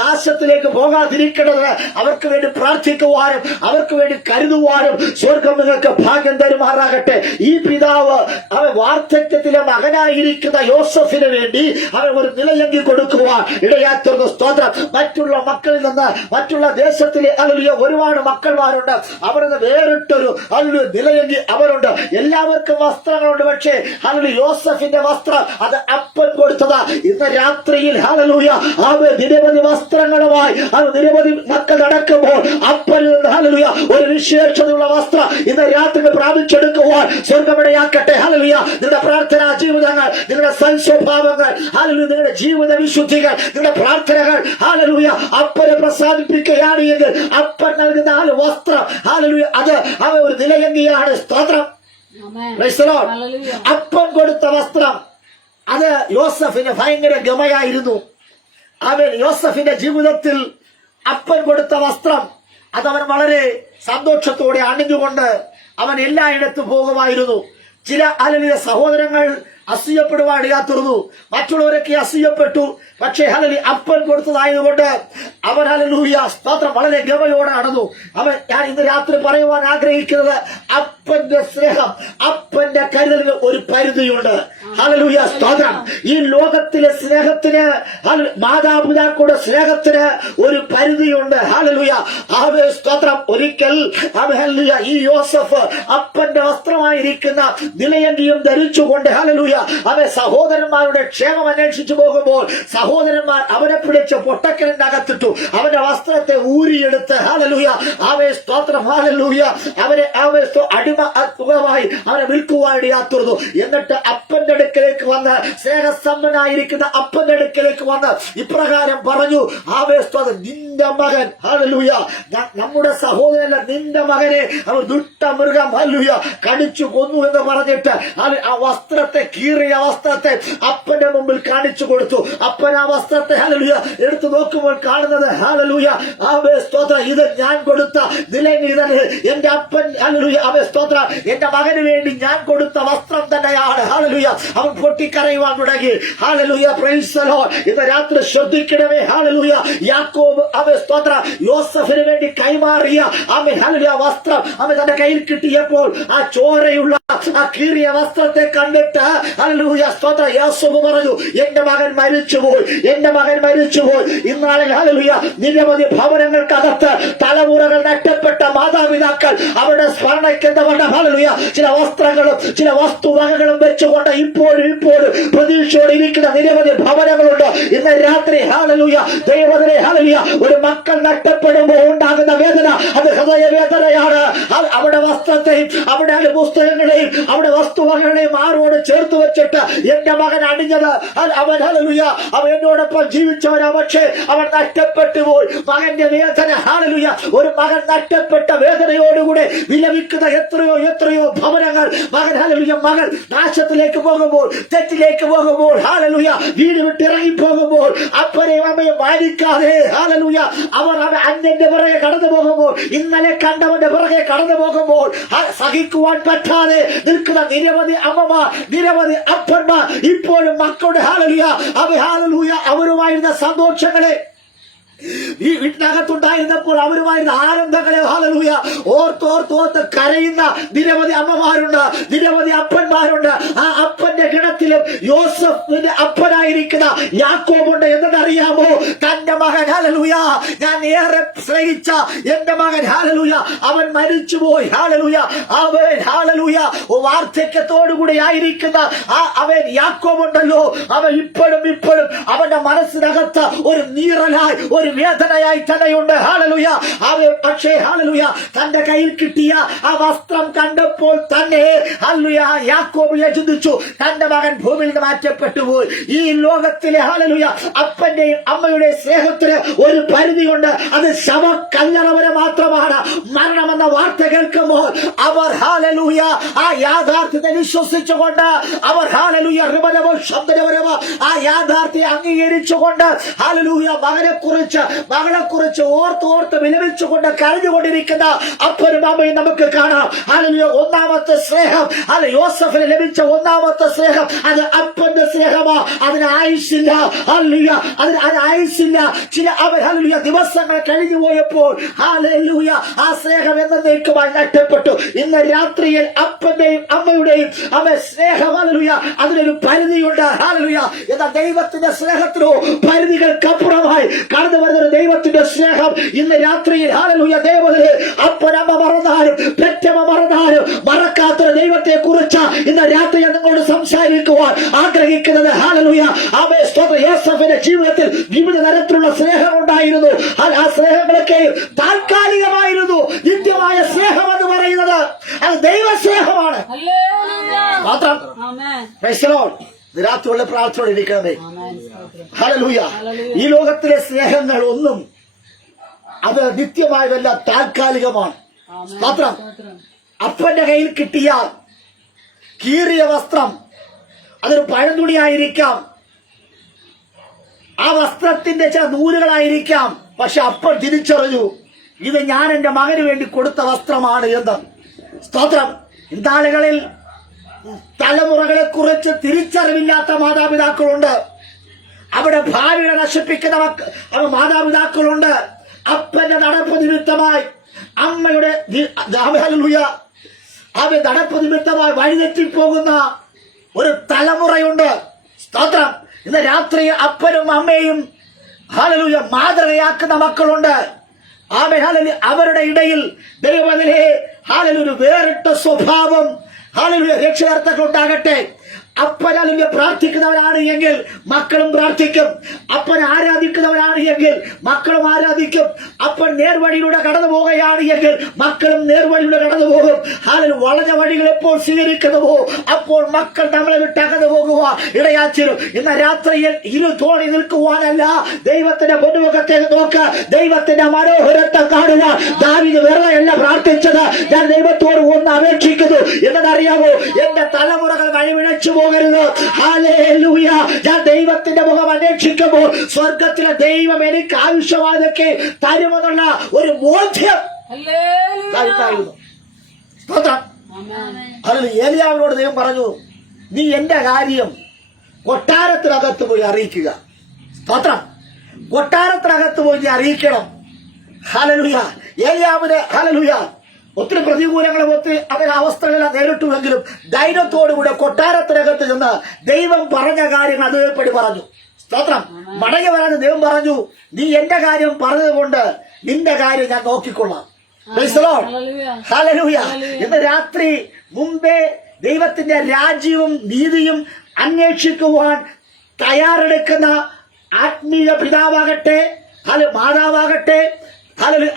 നാശത്തിലേക്ക് പോകാതിരിക്കേണ്ടതിന് അവർക്ക് വേണ്ടി പ്രാർത്ഥിക്കുവാൻ ചെയ്യുവാനും അവർക്ക് വേണ്ടി കരുതുവാനും സ്വർഗം നിങ്ങൾക്ക് ഭാഗ്യം തരുമാറാകട്ടെ. ഈ പിതാവ് അവൻ വാർദ്ധക്യത്തിലെ മകനായിരിക്കുന്ന യോസഫിന് വേണ്ടി അവൻ ഒരു നിലയങ്കി കൊടുക്കുവാൻ ഇടയാത്തുന്ന സ്തോത്രം. മറ്റുള്ള മക്കളിൽ നിന്ന് മറ്റുള്ള ദേശത്തിലെ അല്ലെ ഒരുപാട് മക്കൾമാരുണ്ട്. അവരുടെ വേറിട്ടൊരു അല്ലെ നിലയങ്കി അവരുണ്ട്. എല്ലാവർക്കും വസ്ത്രങ്ങളുണ്ട്. പക്ഷേ അല്ലെ യോസഫിന്റെ വസ്ത്രം അത് അപ്പൻ കൊടുത്തതാ. ഇന്ന് രാത്രിയിൽ ഹല്ലേലൂയ അവൻ നിരവധി വസ്ത്രങ്ങളുമായി അത് നിരവധി മക്കൾ നടക്കുമ്പോൾ അപ്പനിൽ നിന്ന് ഹല്ലേലൂയ ഒരു വിശേഷതയുള്ള വസ്ത്രം ഇന്ന് രാത്രി പ്രാപിച്ചെടുക്കുവാൻ സ്വർഗമിടയാക്കട്ടെ. ഹല്ലേലൂയ നിങ്ങളുടെ പ്രാർത്ഥനാ ജീവിതങ്ങൾ, നിങ്ങളുടെ സൽസ്വഭാവങ്ങൾ, ഹല്ലേലൂയ നിങ്ങളുടെ ജീവിത വിശുദ്ധികൾ, നിങ്ങളുടെ പ്രാർത്ഥനകൾ ഹല്ലേലൂയ അപ്പനെ പ്രസാദിപ്പിക്കുകയാണ് എങ്കിൽ അപ്പൻ നൽകുന്ന ആ വസ്ത്രം ഹല്ലേലൂയ അത് അവൻ ഒരു നിലയങ്കിയാണ്. സ്തോത്രം. Praise the Lord. അപ്പൻ കൊടുത്ത വസ്ത്രം അത് യോസഫിന് ഭയങ്കര ഗമയായിരുന്നു. അവൻ യോസഫിന്റെ ജീവിതത്തിൽ അപ്പൻ കൊടുത്ത വസ്ത്രം അതവൻ വളരെ സന്തോഷത്തോടെ അണിഞ്ഞുകൊണ്ട് അവൻ എല്ലായിടത്തും പോകുമായിരുന്നു. ചില അലലിയ സഹോദരങ്ങൾ അസൂയപ്പെടുവാൻ ഇടയാത്തുന്നു. മറ്റുള്ളവരൊക്കെ അസൂയപ്പെട്ടു. പക്ഷേ ഹല്ലേലൂയ അപ്പൻ കൊടുത്തതായതുകൊണ്ട് അവൻ ഹല്ലേലൂയ സ്തോത്രം വളരെ ഗമയോടെ നടന്നു. ഞാൻ ഇന്ന് രാത്രി പറയുവാൻ ആഗ്രഹിക്കുന്നത് അപ്പന്റെ സ്നേഹം, അപ്പന്റെ കരുതലിന് ഒരു പരിധിയുണ്ട്. ഹല്ലേലൂയ സ്തോത്രം. ഈ ലോകത്തിലെ സ്നേഹത്തിന്, മാതാപിതാക്കളുടെ സ്നേഹത്തിന് ഒരു പരിധിയുണ്ട്. ഹല്ലേലൂയ ആവേ സ്തോത്രം. ഒരിക്കൽ ഹല്ലേലൂയ ഈ യോസഫ് അപ്പന്റെ വസ്ത്രമായിരിക്കുന്ന നിലയങ്കിയും ധരിച്ചുകൊണ്ട് ഹല്ലേലൂയ അവൻ സഹോദരന്മാരുടെ ക്ഷേമം അന്വേഷിച്ചു പോകുമ്പോൾ സഹോദരന്മാർ അവനെ പിടിച്ച് പൊട്ടക്കിണറിന്റെ അകത്തിട്ടു. അവന്റെ വസ്ത്രത്തെ ഊരിയെടുത്ത് ഹല്ലേലൂയ അവയെ സ്തോത്രം ഹല്ലേലൂയ അവനെ അടിമമായി അവനെ വിൽക്കുവാനിടയാത്തുന്നു. എന്നിട്ട് അപ്പന്റെ അടുക്കലേക്ക് വന്ന് സ്നേഹസമ്പന്നനായിരിക്കുന്ന അപ്പന്റെ അടുക്കലേക്ക് വന്ന് ഇപ്രകാരം പറഞ്ഞു, ആവേ സ്തോത്രം, നിന്റെ മകൻ ഹല്ലേലൂയ നമ്മുടെ സഹോദരനല്ല, നിന്റെ മകനെ അവൻ ദുഷ്ടമൃഗം ഹല്ലേലൂയ കടിച്ചു കൊന്നു എന്ന് പറഞ്ഞിട്ട് ആ വസ്ത്രത്തെ കീറിയ വസ്ത്രത്തെ അപ്പന്റെ മുമ്പിൽ കാണിച്ചു കൊടുത്തു. അപ്പൻ ആ വസ്ത്രത്തെ ഹല്ലേലൂയ എടുത്തു നോക്കുമ്പോൾ കാണുന്നത് ഹല്ലേലൂയ ആവേ സ്തോത്രം ഇത് ഞാൻ കൊടുത്ത നിലയങ്കി, എന്റെ അപ്പൻ ഹല്ലേലൂയ ആവേ സ്തോത്രം എന്റെ മകന് വേണ്ടി ഞാൻ കൊടുത്ത വസ്ത്രം തന്നെയാണ്. ഹല്ലേലൂയ അവൻ പൊട്ടിക്കരയുവാൻ തുടങ്ങി. Hallelujah praise the Lord. ഇന്ന് രാത്രി ശ്രദ്ധിക്കണമേ. ഹല്ലേലൂയ യാക്കോബ് ആവേ സ്തോത്രം യോസഫിന് വേണ്ടി കൈമാറിയ ആമേൻ ഹല്ലേലൂയ വസ്ത്രം അവൻ തന്റെ കയ്യിൽ കിട്ടിയപ്പോൾ ആ ചോരയുള്ള ആ കീറിയ വസ്ത്രത്തെ കണ്ടിട്ട് ഹല്ലേലൂയ സ്തോത്രം യാക്കോബ് പറഞ്ഞു, എന്റെ മകൻ മരിച്ചുപോയി, എന്റെ മകൻ മരിച്ചുപോയി. ഇന്നാളിൽ ഹല്ലേലൂയ നിരവധി ഭവനങ്ങൾക്കകത്ത് തലമുറകൾ നഷ്ടപ്പെട്ട മാതാപിതാക്കൾ അവരുടെ സ്മരണയ്ക്ക് എന്താ ഹല്ലേലൂയ ചില വസ്ത്രങ്ങളും ചില വസ്തുവകകളും വെച്ചുകൊണ്ട് ഇപ്പോഴും പ്രതീക്ഷയോടെ ഇരിക്കുന്ന നിരവധി ഭവനങ്ങളുണ്ട്. ഇന്ന് രാത്രി ഹല്ലേലൂയ ദൈവത്തിനെ ഹല്ലേലൂയ ഒരു മക്കൾ നഷ്ടപ്പെടുമ്പോൾ ഉണ്ടാകുന്ന വേദന അത് ഹൃദയവേദനയാണ്. അവിടെ വസ്ത്രത്തെയും അവിടെ പുസ്തകങ്ങളെയും അവിടെ വസ്തുവകകളെയും ആരോട് ചേർത്ത് വെച്ചിട്ട് എന്റെ മകൻ അണിഞ്ഞത് അവൻ ഹല്ലേലൂയ അവൻ എന്നോടൊപ്പം ജീവിച്ചവനാ, പക്ഷേ അവൻ നഷ്ടപ്പെട്ടു പോയി. മകന്റെ വേദന ഹല്ലേലൂയ ഒരു മകൻ നഷ്ടപ്പെട്ട വേദനയോടുകൂടെ വിലപിക്കുന്ന എത്രയോ ഭവനങ്ങൾ. മകൻ ഹല്ലേലൂയ മകൻ നാശത്തിലേക്ക് പോകുമ്പോൾ, തെറ്റിലേക്ക് പോകുമ്പോൾ, ഹല്ലേലൂയ വീട് വിട്ടിറങ്ങി പോകുമ്പോൾ അപ്പനെയും അമ്മയും വാരിക്കാതെ ഹല്ലേലൂയ അവർ അന്യന്റെ പിറകെ കടന്നു പോകുമ്പോൾ, ഇന്നലെ കണ്ടവന്റെ പിറകെ കടന്നു പോകുമ്പോൾ സഹിക്കുവാൻ പറ്റാതെ നിൽക്കുന്ന നിരവധി അമ്മമാർ, നിരവധി അപ്പന്മാർ ഇപ്പോഴും മക്കളുടെ ഹല്ലേലൂയ അവരുമായിരുന്ന സന്തോഷങ്ങളെ ഈ വീട്ടിനകത്തുണ്ടായിരുന്നപ്പോൾ അവരുമായിരുന്ന ആനന്ദങ്ങളെ ഹല്ലേലൂയ ഓർത്തോർത്തോർത്ത് കരയുന്ന നിരവധി അമ്മമാരുണ്ട്, നിരവധി അപ്പന്മാരുണ്ട്. ആ അപ്പന്റെ ഗണത്തിലും യോസഫിന്റെ അപ്പനായിരിക്കുന്ന യാക്കോബുണ്ട്. എന്തെന്നറിയാമോ? തന്റെ മകൻ ഹല്ലേലൂയ ഞാൻ ഏറെ സ്നേഹിച്ച എന്റെ മകൻ ഹല്ലേലൂയ അവൻ മരിച്ചുപോയി. ഹല്ലേലൂയ അവൻ ഹല്ലേലൂയ വാർദ്ധക്യത്തോടുകൂടി ആയിരിക്കുന്ന അവൻ യാക്കോബുണ്ടല്ലോ, അവൻ ഇപ്പോഴും അവന്റെ മനസ്സിനകത്ത് ഒരു നീറലായി ഒരു വേദനയായി തന്നെയുണ്ട്. ഹല്ലേലൂയ പക്ഷേ ഹല്ലേലൂയ തന്റെ കയ്യിൽ കിട്ടിയ ആ വസ്ത്രം കണ്ടപ്പോൾ തന്നെ ഹല്ലേലൂയ യാക്കോബ് ചിന്തിച്ചു, തന്റെ മകൻ ഭൂമിയിൽ നിന്ന് മാറ്റപ്പെട്ടു പോയി. ഈ ലോകത്തിലെ ഹല്ലേലൂയ അപ്പന്റെയും അമ്മയുടെയും സ്നേഹത്തിന് ഒരു പരിധിയുണ്ട്. അത് ശവക്കല്ലറ വരെ മാത്രമാണ്. മരണമെന്ന വാർത്ത കേൾക്കുമ്പോൾ അവർ ഹല്ലേലൂയ ആ യാഥാർത്ഥ്യത്തെ വിശ്വസിച്ചുകൊണ്ട് അവർ ഹല്ലേലൂയ ശബ്ദപരമോ ആ യാഥാർത്ഥ്യം അംഗീകരിച്ചുകൊണ്ട് ഹല്ലേലൂയ മകളെക്കുറിച്ച് ഓർത്ത് വിലപിച്ചുകൊണ്ട് കരഞ്ഞുകൊണ്ടിരിക്കുന്ന അപ്പനും അമ്മയും നമുക്ക് കാണാം. ഹല്ലേലൂയ ഒന്നാമത്തെ സ്നേഹം യോസഫിന് ലഭിച്ച ഒന്നാമത്തെ സ്നേഹം അത് അത് അപ്പന്റെ സ്നേഹമാ. അതിന് ആയുസ്സില്ല. ഹല്ലേലൂയ. അതിന് ആയുസ്സില്ല. ചില ഹല്ലേലൂയ ദിവസങ്ങൾ കഴിഞ്ഞു പോയപ്പോൾ ഹല്ലേലൂയ ആ സ്നേഹം എന്നേക്കുമായി നഷ്ടപ്പെട്ടു. ഇന്ന് രാത്രിയിൽ അപ്പന്റെയും അമ്മയുടെയും സ്നേഹം ഹല്ലേലൂയ അതിനൊരു പരിധിയുണ്ട്. ഹല്ലേലൂയ. എന്നാൽ ദൈവത്തിന്റെ സ്നേഹത്തിനോ പരിധികൾക്കപ്പുറമായി കടന്നു വരുന്ന ദൈവത്തിന്റെ സ്നേഹം ഇന്ന് രാത്രിയിൽ ഹല്ലേലൂയ ദൈവത്തിലെ അപ്പനമ്മ മറന്നാലും പെറ്റമ്മ മറന്നാലും മറക്കാത്തൊരു ദൈവത്തെ കുറിച്ച് ഇന്ന് രാത്രി നിങ്ങളോട് സംസാരിക്കുവാൻ ആഗ്രഹിക്കുന്നത്. ഹല്ലേലൂയ. യോസേഫിന്റെ ജീവിതത്തിൽ വിവിധ തരത്തിലുള്ള സ്നേഹം ഉണ്ടായിരുന്നു. ആ സ്നേഹങ്ങളൊക്കെ താൽക്കാലികമായിരുന്നു. നിത്യമായ സ്നേഹം എന്ന് പറയുന്നത് അത് ദൈവസ്നേഹമാണ് മാത്രം. രാത്രിയുള്ള പ്രാർത്ഥന ഇരിക്കണമേ. ഹല്ലേലൂയ. ഈ ലോകത്തിലെ സ്നേഹങ്ങൾ ഒന്നും അത് നിത്യമായതല്ല, താൽക്കാലികമാണ് മാത്രം. അപ്പന്റെ കയ്യിൽ കിട്ടിയ കീറിയ വസ്ത്രം അതൊരു പഴന്തുണിയായിരിക്കാം, ആ വസ്ത്രത്തിന്റെ ചില നൂലുകളായിരിക്കാം. പക്ഷെ അപ്പൻ തിരിച്ചറിഞ്ഞു ഇത് ഞാൻ എന്റെ മകന് വേണ്ടി കൊടുത്ത വസ്ത്രമാണ് എന്ന്. സ്തോത്രം. ഇന്നാളുകളിൽ തലമുറകളെ കുറിച്ച് തിരിച്ചറിവില്ലാത്ത മാതാപിതാക്കളുണ്ട്. അവിടെ ഭാവിയെ നശിപ്പിക്കുന്ന മാതാപിതാക്കളുണ്ട്. അപ്പന്റെ നടപ്പ് നിമിത്തമായി അമ്മയുടെ നടപ്പ് നിമിത്തമായി വഴിതെറ്റിപ്പോകുന്ന ഒരു തലമുറയുണ്ട്. സ്തോത്രം. ഇന്ന് രാത്രി അപ്പനും അമ്മയും ഹല്ലേലൂയ മാതൃകയാക്കുന്ന മക്കളുണ്ട്. അവരുടെ ഇടയിൽ ദൈവത്തിലെ ഹല്ലേലൂയ വേറിട്ട സ്വഭാവം ഹല്ലേലൂയ രക്ഷകർത്താക്കളുണ്ടാകട്ടെ. അപ്പൻ ഹല്ലേലൂയ പ്രാർത്ഥിക്കുന്നവരാണ് എങ്കിൽ മക്കളും പ്രാർത്ഥിക്കും. അപ്പൻ ആരാധിക്കുന്നവരാണ് എങ്കിൽ മക്കളും ആരാധിക്കും. അപ്പൻ നേർവഴിയിലൂടെ കടന്നു പോവുകയാണ് എങ്കിൽ മക്കളും നേർവഴിയിലൂടെ കടന്നു പോകും. ഹല്ലേലൂയ. വളഞ്ഞ വഴികൾ എപ്പോൾ സ്വീകരിക്കുന്നുവോ അപ്പോൾ മക്കൾ നമ്മളെ വിട്ട് അകന്നു പോകുക ഇടയാച്ചിരും. ഇന്ന് രാത്രിയിൽ ഇരു തോണി നിൽക്കുവാനല്ല, ദൈവത്തിന്റെ പൊന്നുമുഖത്തെ നോക്ക്, ദൈവത്തിന്റെ മനോഹരത്വം കാണുക. ദാവീദ് വെറുതെയല്ല പ്രാർത്ഥിച്ചത്. ഞാൻ ദൈവത്തോട് ഒന്ന് അപേക്ഷിക്കുന്നു എന്നതറിയാമോ? എന്റെ തലമുറകൾ വഴിവിഴച്ചു പോകരുത്. ഹല്ലേലൂയ. ഞാൻ ദൈവത്തിന്റെ മുഖം അന്വേഷിക്കുമ്പോൾ സ്വർഗത്തിലെ ദൈവം എനിക്ക് ആവശ്യമായതൊക്കെ തരുമെന്നുള്ള ഒരു ബോധ്യം ഉണ്ടായിരുന്നു. ഏലിയാവിനോട് ദൈവം പറഞ്ഞു, നീ എന്റെ കാര്യം കൊട്ടാരത്തിനകത്ത് പോയി അറിയിക്കുക. സ്തോത്രം. കൊട്ടാരത്തിനകത്ത് പോയി നീ അറിയിക്കണം. ഹല്ലേലൂയ. ഏലിയാവിന് ഹല്ലേലൂയ ഒത്തിരി പ്രതികൂലങ്ങളും ഒത്തിരി അവരുടെ അവസ്ഥകളെല്ലാം നേരിട്ടുവെങ്കിലും ധൈര്യത്തോടുകൂടെ കൊട്ടാരത്തിനകത്ത് ചെന്ന് ദൈവം പറഞ്ഞ കാര്യങ്ങൾ അതേപടി പറഞ്ഞു. സ്തോത്രം. മടങ്ങി വരാൻ ദൈവം പറഞ്ഞു, നീ എന്റെ കാര്യം പറഞ്ഞതുകൊണ്ട് നിന്റെ കാര്യം ഞാൻ നോക്കിക്കൊള്ളാം. ഹല്ലേലൂയ. ഇന്ന് രാത്രി മുമ്പേ ദൈവത്തിന്റെ രാജ്യവും നീതിയും അന്വേഷിക്കുവാൻ തയ്യാറെടുക്കുന്ന ആത്മീയ പിതാവാകട്ടെ, മാതാവാകട്ടെ,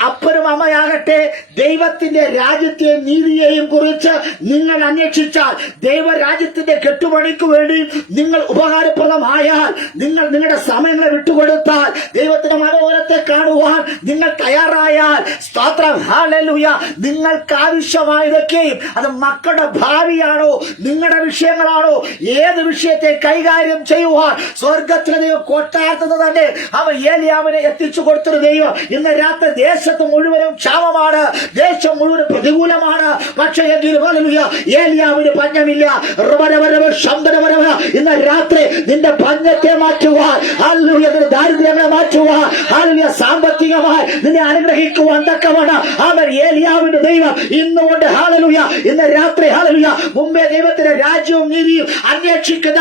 അപ്പനും അമ്മയാകട്ടെ, ദൈവത്തിന്റെ രാജ്യത്തെയും നീതിയെയും കുറിച്ച് നിങ്ങൾ അന്വേഷിച്ചാൽ, ദൈവരാജ്യത്തിന്റെ കെട്ടുപണിക്ക് വേണ്ടി നിങ്ങൾ ഉപകാരപ്രദമായാൽ, നിങ്ങൾ നിങ്ങളുടെ സമയങ്ങളെ വിട്ടുകൊടുത്താൽ, ദൈവത്തിന്റെ മനോഹരത്തെ കാണുവാൻ നിങ്ങൾ തയ്യാറായാൽ, സ്തോത്രം. ഹല്ലേലൂയ. നിങ്ങൾക്ക് ആവശ്യമായതൊക്കെയും അത് മക്കളുടെ ഭാവിയാണോ, നിങ്ങളുടെ വിഷയങ്ങളാണോ, ഏത് വിഷയത്തെ കൈകാര്യം ചെയ്യുവാൻ സ്വർഗത്തിലെ ദൈവം കൊട്ടാരത്തിൽ തന്നെ അവൻ ഏലിയാവിനെ എത്തിച്ചു കൊടുത്തൊരു ദൈവം. ഇന്ന് രാത്രി ദേശത്ത് മുഴുവനും ക്ഷാമമാണ്, ദേശം മുഴുവനും പ്രതികൂലമാണ്. പക്ഷേ എങ്കിലും ഹല്ലേലൂയ ഏലിയാവിന് പഞ്ഞമില്ല. ഇന്ന് രാത്രി നിന്റെ പഞ്ഞത്തെ മാറ്റുവാൻ, ഹല്ലേലൂയ നിന്റെ ദാരിദ്ര്യങ്ങളെ മാറ്റുവാൻ, ഹല്ലേലൂയ സാമ്പത്തികമായി നിന്നെ അനുഗ്രഹിക്കുവാൻ തക്കവണ്ണം അവൻ ഏലിയാവിന്റെ ദൈവം ഇന്നുകൊണ്ട് ഹല്ലേലൂയ ഇന്ന് രാത്രി ഹല്ലേലൂയ മുമ്പേ ദൈവത്തിന്റെ രാജ്യവും നീതിയും അന്വേഷിക്കുന്ന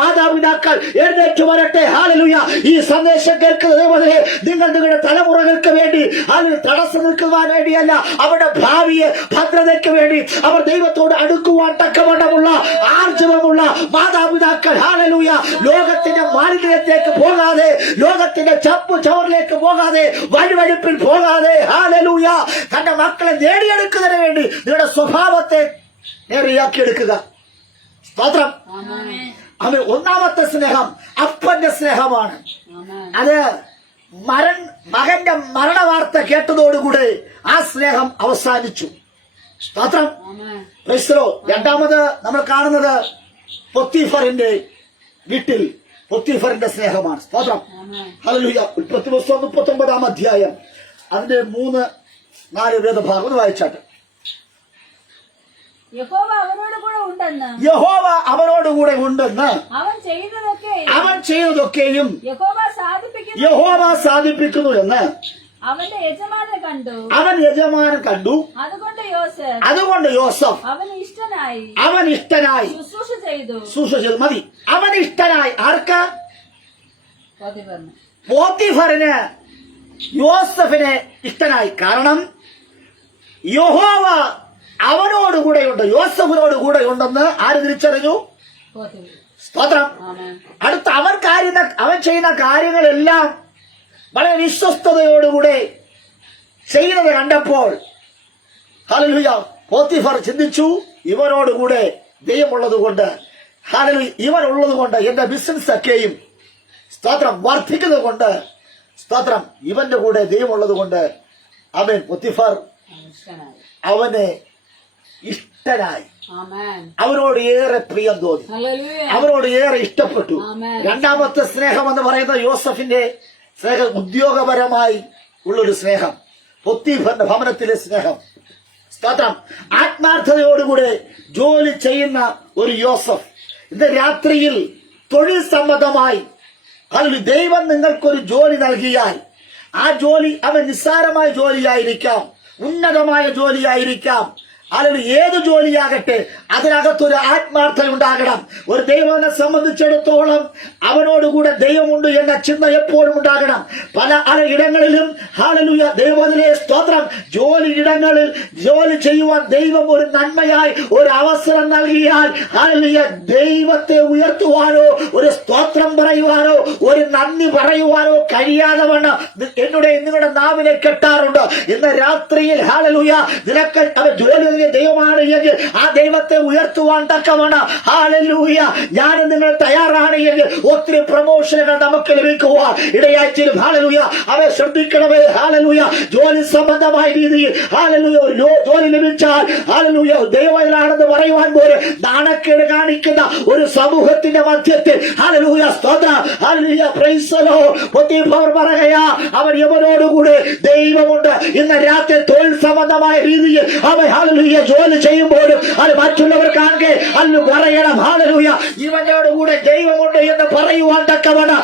മാതാപിതാക്കൾ എഴുന്നേറ്റ് വരട്ടെ. ഹല്ലേലൂയ. ഈ സന്ദേശം കേൾക്കുന്ന ദൈവമേ, നിങ്ങൾ നിങ്ങളുടെ തലമുറകൾക്ക് വേണ്ടി അതിന് തടസ്സം നിൽക്കുവാൻ വേണ്ടിയല്ല, അവരുടെ ഭാവിയെ ഭദ്രതയ്ക്ക് വേണ്ടി അവർ ദൈവത്തോട് അടുക്കുവാൻ തക്കവണ്ണമുള്ള ആർജവമുള്ള മാതാപിതാക്കൾ ഹല്ലേലൂയ ലോകത്തിന്റെ മാലിന്യത്തിലേക്ക് പോകാതെ, ലോകത്തിന്റെ ചപ്പു ചവറിലേക്ക് പോകാതെ, വഴിവഴിപ്പിൽ പോകാതെ ഹല്ലേലൂയ തന്റെ മക്കളെ നേടിയെടുക്കുന്നതിന് വേണ്ടി നിങ്ങളുടെ സ്വഭാവത്തെ നേരെയാക്കിയെടുക്കുക. സ്തോത്രം. അവൻ ഒന്നാമത്തെ സ്നേഹം അപ്പന്റെ സ്നേഹമാണ്. അത് മകന്റെ മരണവാർത്ത കേട്ടതോടുകൂടെ ആ സ്നേഹം അവസാനിച്ചു. സ്തോത്രം. രണ്ടാമത് നമ്മൾ കാണുന്നത് പൊത്തീഫറിന്റെ വീട്ടിൽ പൊത്തീഫറിന്റെ സ്നേഹമാണ്. സ്തോത്രം. ഹല്ലേലൂയ. ഉൽപ്പത്തി പുസ്തകം 39-ാം അധ്യായം അതിന്റെ 3-4 വേദഭാഗം ഒന്ന് വായിച്ചാട്ടെ. യഹോവ അവനോട് കൂടെ ഉണ്ടെന്ന് യഹോവ അവനോടുകൂടെ ഉണ്ടെന്ന് അവൻ ചെയ്യുന്നതൊക്കെയും യഹോവ സാധിപ്പിക്കുന്നു എന്ന് അവന്റെ യജമാനെ കണ്ടു. അവൻ യജമാനൻ കണ്ടു. അതുകൊണ്ട് യോസഫ് അവൻ ഇഷ്ടനായി ശുശ്രൂഷ ചെയ്തു. മതി. അവൻ ഇഷ്ടനായി ആർക്ക്? പോത്തിഫറിന് യോസഫിനെ ഇഷ്ടനായി. കാരണം യഹോവ അവനോടുകൂടെയുണ്ട്, യോസഫിനോട് കൂടെ ഉണ്ടെന്ന് ആര് തിരിച്ചറിഞ്ഞു? സ്തോത്രം. അടുത്ത അവൻ ചെയ്യുന്ന കാര്യങ്ങളെല്ലാം വളരെ വിശ്വസ്തയോടുകൂടെ ചെയ്യുന്നത് കണ്ടപ്പോൾ ഹല്ലേലൂയ പോത്തിഫർ ചിന്തിച്ചു, ഇവനോടുകൂടെ ദൈവമുള്ളത് കൊണ്ട്, ഹല്ലേലൂയ ഇവൻ ഉള്ളത് കൊണ്ട് എന്റെ ബിസിനസ് ഒക്കെയും സ്തോത്രം വർദ്ധിക്കുന്നത് കൊണ്ട്, സ്തോത്രം ഇവന്റെ കൂടെ ദൈവമുള്ളത് കൊണ്ട് അവൻ പോത്തിഫർ അവനെ ഇഷ്ടനായി. അവനോട് ഏറെ പ്രിയം തോന്നി, അവനോട് ഏറെ ഇഷ്ടപ്പെട്ടു. രണ്ടാമത്തെ സ്നേഹം എന്ന് പറയുന്നത് യോസഫിന്റെ സ്നേഹം ഉദ്യോഗപരമായി ഉള്ളൊരു സ്നേഹം, പോത്തിഫറിന്റെ ഭവനത്തിലെ സ്നേഹം. സ്തോത്രം. ആത്മാർത്ഥതയോടുകൂടെ ജോലി ചെയ്യുന്ന ഒരു യോസഫ്. ഇന്ന് രാത്രിയിൽ തൊഴിൽ സംബന്ധമായി അല്ലെങ്കിൽ ദൈവം നിങ്ങൾക്കൊരു ജോലി നൽകിയാൽ ആ ജോലി അവൻ നിസ്സാരമായ ജോലിയായിരിക്കാം, ഉന്നതമായ ജോലിയായിരിക്കാം, അല്ലെങ്കിൽ ഏത് ജോലിയാകട്ടെ അതിനകത്തൊരു ആത്മാർത്ഥത ഉണ്ടാകണം. ഒരു ദൈവനെ സംബന്ധിച്ചിടത്തോളം അവനോടുകൂടെ ദൈവമുണ്ട് എന്ന ചിന്ത എപ്പോഴും ഉണ്ടാകണം. പല ഇടങ്ങളിലും ഹല്ലേലൂയ ദൈവത്തിലെ സ്തോത്രം ജോലിയിടങ്ങളിൽ ജോലി ചെയ്യുവാൻ ദൈവം ഒരു നന്മയായി ഒരു അവസരം നൽകിയാൽ ഹല്ലേലൂയ ദൈവത്തെ ഉയർത്തുവാനോ ഒരു സ്തോത്രം പറയുവാനോ ഒരു നന്ദി പറയുവാനോ കഴിയാതെ വണ്ണം നിങ്ങളുടെ നാവിനെ കെട്ടാറുണ്ട്. ഇന്ന് രാത്രിയിൽ ഹല്ലേലൂയ നിനക്ക് അവൻ ജോലി ദൈവമാണ് എങ്കിൽ ആ ദൈവത്തെ ഉയർത്തുവാൻ തക്കവണ്ണം ഹല്ലേലൂയ ഞാൻ നിങ്ങൾ തയ്യാറാണ് എങ്കിൽ ഒത്തിരി പ്രമോഷനുകൾ നമുക്ക് ലഭിക്കുവാൻ ഇടയായിത്തീരും. ഹല്ലേലൂയ അവരെ ശ്രദ്ധിക്കണമേ. ഹല്ലേലൂയ ജോലി സംബന്ധമായ രീതിയിൽ ഹല്ലേലൂയ ഒരു ജോലി ലഭിച്ചാൽ ഹല്ലേലൂയ ദൈവമാണെന്ന് പറയുവാൻ പോലെ നാണക്കേട് കാണിക്കുന്ന ഒരു സമൂഹത്തിന്റെ മധ്യത്തിൽ ഹല്ലേലൂയ സ്തോത്രം hallelujah praise the Lord Potiphar പറയുകയാ അവൻ യവനോടുകൂടെ ദൈവമുണ്ട്. ഇന്ന് രാത്രി തൊഴിൽ സംബന്ധമായ രീതിയിൽ അവൻ ഹല്ലേലൂയ ജോലി ചെയ്യുമ്പോഴും അത് മറ്റുള്ളവർ കാണുക അല്ല പറയണം ഹല്ലേലൂയ ഇവനോടുകൂടെ ദൈവമുണ്ട് എന്ന് പറയുവാൻ തക്കവണ്ണം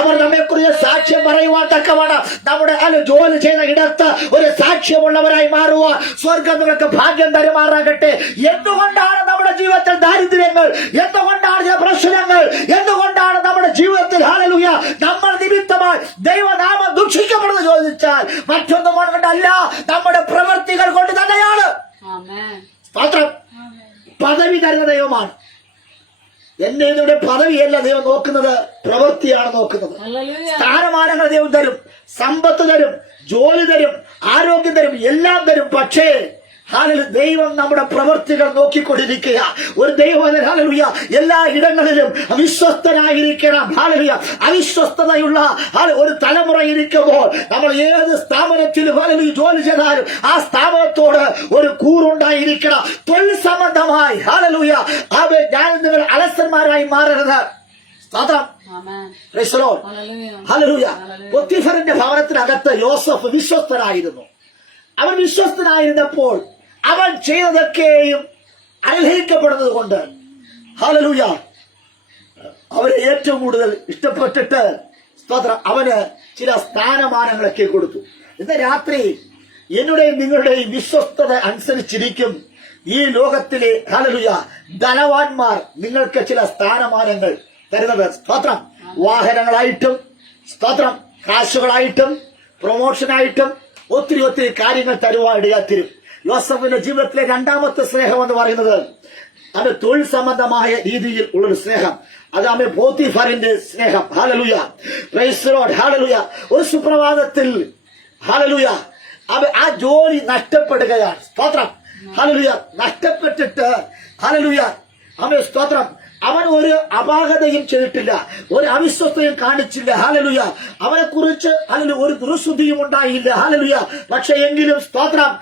അവർ നമ്മെക്കുറിച്ച് സാക്ഷ്യം പറയുവാൻ തക്കവണ്ണം നമ്മുടെ ജോലി ചെയ്യുന്ന ഇടത്ത് ഒരു സാക്ഷ്യമുള്ളവരായി മാറുവാൻ സ്വർഗം നിങ്ങൾക്ക് ഭാഗ്യം തരുമാറാകട്ടെ. എന്തുകൊണ്ടാണ് നമ്മുടെ ജീവിതത്തിൽ ദാരിദ്ര്യങ്ങൾ, എന്തുകൊണ്ടാണ് ചില പ്രശ്നങ്ങൾ, എന്തുകൊണ്ടാണ് നമ്മുടെ ജീവിതത്തിൽ ഹല്ലേലൂയ നമ്മൾ നിമിത്തമായി ദൈവനാമം ദുഷിക്കപ്പെടുന്നത് ചോദിച്ചാൽ മറ്റൊന്നും കൊണ്ടല്ല, നമ്മുടെ പ്രവൃത്തികൾ കൊണ്ട് തന്നെയാണ്. സ്തോത്രം. പദവി തരുന്ന ദൈവമാണ്. എന്റെ ഇതിവിടെ പദവിയല്ല ദൈവം നോക്കുന്നത്, പ്രവൃത്തിയാണ് നോക്കുന്നത്. സ്ഥാനമാനങ്ങൾ ദൈവം തരും, സമ്പത്ത് തരും, ജോലി തരും, ആരോഗ്യം തരും, എല്ലാം തരും. പക്ഷേ ഹല്ലേലൂയ ദൈവം നമ്മുടെ പ്രവൃത്തികൾ നോക്കിക്കൊണ്ടിരിക്കുക. ഒരു ദൈവം ഹല്ലേലൂയ എല്ലാ ഇടങ്ങളിലും വിശ്വസ്തനായിരിക്കണം. ഹല്ലേലൂയ അവിശ്വസ്തതയുള്ള ഒരു തലമുറ ഇരിക്കുമ്പോൾ നമ്മൾ ഏത് സ്ഥാപനത്തിലും ഹല്ലേലൂയ ജോലി ചെയ്താലും ആ സ്ഥാപനത്തോട് ഒരു കൂറുണ്ടായിരിക്കണം. തൊഴിൽ സംബന്ധമായി ഹല്ലേലൂയ ഞാൻ നിങ്ങൾ അലസന്മാരായി മാറരുത്. സ്തോത്രം. Praise the Lord. ഹല്ലേലൂയ. പോത്തിഫറിന്റെ ഭവനത്തിനകത്ത് യോസഫ് വിശ്വസ്തനായിരുന്നു. അവൻ വിശ്വസ്തനായിരുന്നപ്പോൾ അവൻ ചെയ്തതൊക്കെയും അനുഗ്രഹിക്കപ്പെടുന്നത് കൊണ്ട് ഹല്ലേലൂയ അവരെ ഏറ്റവും കൂടുതൽ ഇഷ്ടപ്പെട്ടിട്ട് സ്തോത്രം അവന് ചില സ്ഥാനമാനങ്ങളൊക്കെ കൊടുത്തു. ഇന്ന് രാത്രി എന്നുടെയും നിങ്ങളുടെയും വിശ്വസ്തത അനുസരിച്ചിരിക്കും ഈ ലോകത്തിലെ ഹല്ലേലൂയ ധനവാന്മാർ നിങ്ങൾക്ക് ചില സ്ഥാനമാനങ്ങൾ തരുന്നത്. സ്തോത്രം. വാഹനങ്ങളായിട്ടും സ്തോത്രം കാശുകളായിട്ടും പ്രൊമോഷനായിട്ടും ഒത്തിരി ഒത്തിരി കാര്യങ്ങൾ തരുവാൻ ഇടയാത്തിരും. യോസഫിന്റെ ജീവിതത്തിലെ രണ്ടാമത്തെ സ്നേഹം എന്ന് പറയുന്നത് അത് തൊഴിൽ സംബന്ധമായ രീതിയിൽ ഉള്ളൊരു സ്നേഹം. അതാണ് പോത്തിഫറിന്റെ സ്നേഹം. Hallelujah praise the Lord. Hallelujah ഒരു സുപ്രഭാതത്തിൽ ഹല്ലേലൂയ ആ ജോലി നഷ്ടപ്പെടുകയാണ്. സ്തോത്രം. ഹല്ലേലൂയ നഷ്ടപ്പെട്ടിട്ട് ഹല്ലേലൂയ സ്തോത്രം അവൻ ഒരു അപാകതയും ചെയ്തിട്ടില്ല, ഒരു അവിശ്വസ്തയും കാണിച്ചില്ല. ഹല്ലേലൂയ. അവനെ കുറിച്ച് ഒരു ദുർശുദ്ധിയും ഉണ്ടായില്ല. ഹല്ലേലൂയ. പക്ഷെ എങ്കിലും സ്തോത്രം,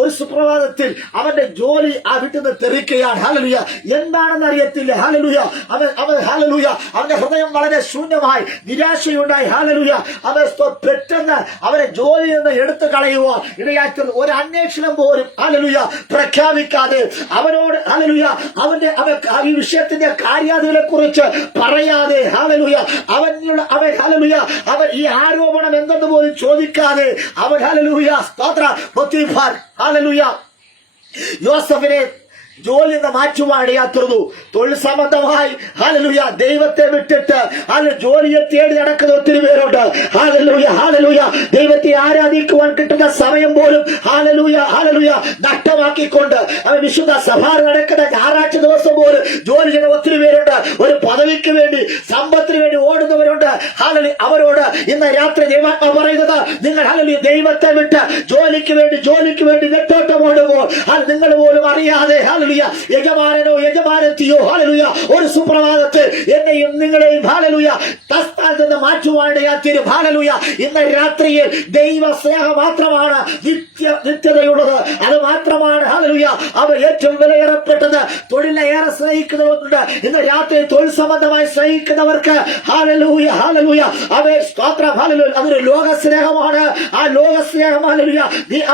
ഒരു സുപ്രഭാതത്തിൽ അവന്റെ ജോലി ആ വീട്ടിൽ നിന്ന് തെറിക്കുകയാണ്. ഹല്ലേലൂയ. എന്താണെന്ന് അറിയത്തില്ല. ഹല്ലേലൂയ. അവൻ ഹല്ലേലൂയ, അവന്റെ ഹൃദയം വളരെ ശൂന്യമായി, നിരാശയുണ്ടായി. ഹല്ലേലൂയ. അവൻ പെട്ടെന്ന് അവരെ ജോലിയിൽ നിന്ന് എടുത്തു കളയുവാൻ ഇടയാക്കി. ഒരു അന്വേഷണം പോലും ഹല്ലേലൂയ പ്രഖ്യാപിക്കാതെ അവനോട് ഹല്ലേലൂയ അവൻ ഈ വിഷയത്തിന്റെ കാര്യാദികളെ കുറിച്ച് പറയാതെ ഹല്ലേലൂയ അവൻ ഹല്ലേലൂയ അവൻ ഈ ആരോപണം എന്തെന്ന് പോലും ചോദിക്കാതെ അവൻ ഹല്ലേലൂയ സ്തോത്രം പോത്തിഫർ ഹല്ലേലൂയ യോസഫിനെ ജോലി നിന്ന് മാറ്റുവാൻ ഇടയാത്തുന്നു. തൊഴിൽ സംബന്ധമായി ഹല്ലേലൂയ ദൈവത്തെ വിട്ടിട്ട് ജോലിയെ തേടി നടക്കുന്ന ഒത്തിരി പേരുണ്ട്. ഹല്ലേലൂയ ഹല്ലേലൂയ ദൈവത്തെ ആരാധിക്കുവാൻ കിട്ടുന്ന സമയം പോലും ഹല്ലേലൂയ ഹല്ലേലൂയ നഷ്ടമാക്കിക്കൊണ്ട് അവൻ വിശുദ്ധ സഭ നടക്കുന്ന ഞായറാഴ്ച ദിവസം പോലും ജോലി ചെയ്യുന്ന ഒത്തിരി പേരുണ്ട്. ഒരു പദവിക്ക് വേണ്ടി, സമ്പത്തിന് വേണ്ടി ഓടുന്നവരുണ്ട്. ഹല്ലേലൂയ അവരോട് ഇന്ന് രാത്രി ദൈവാത്മാവ് പറയുന്നത്, നിങ്ങൾ ഹല്ലേലൂയ ദൈവത്തെ വിട്ട് ജോലിക്ക് വേണ്ടി നെട്ടോട്ടം ഓടുമ്പോൾ നിങ്ങൾ പോലും അറിയാതെ യജമാനനോ യജമാനത്തിയോ ഹല്ലേലൂയ ഒരു സുപ്രഭാതത്തിൽ എന്നെയും നിങ്ങളെയും ഹല്ലേലൂയ തസ്ഥാനത്ത് നിന്ന് മാറ്റുവാനിടയാത്തീരും. ഹല്ലേലൂയ ഇന്ന് രാത്രിയിൽ ദൈവ സ്നേഹം മാത്രമാണ് നിത്യതയുള്ളത്. അത് മാത്രമാണ് ഹല്ലേലൂയ അവർ ഏറ്റവും വിലയേറപ്പെട്ടത്. തൊഴിലിനെ ഏറെ സ്നേഹിക്കുന്നവരുണ്ട്. ഇന്ന് രാത്രി തൊഴിൽ സംബന്ധമായി സ്നേഹിക്കുന്നവർക്ക് ഹല്ലേലൂയ ഹല്ലേലൂയ അവൻ സ്തോത്രം ഹല്ലേലൂയ അതൊരു ലോക സ്നേഹമാണ്. ആ ലോക സ്നേഹം ഹല്ലേലൂയ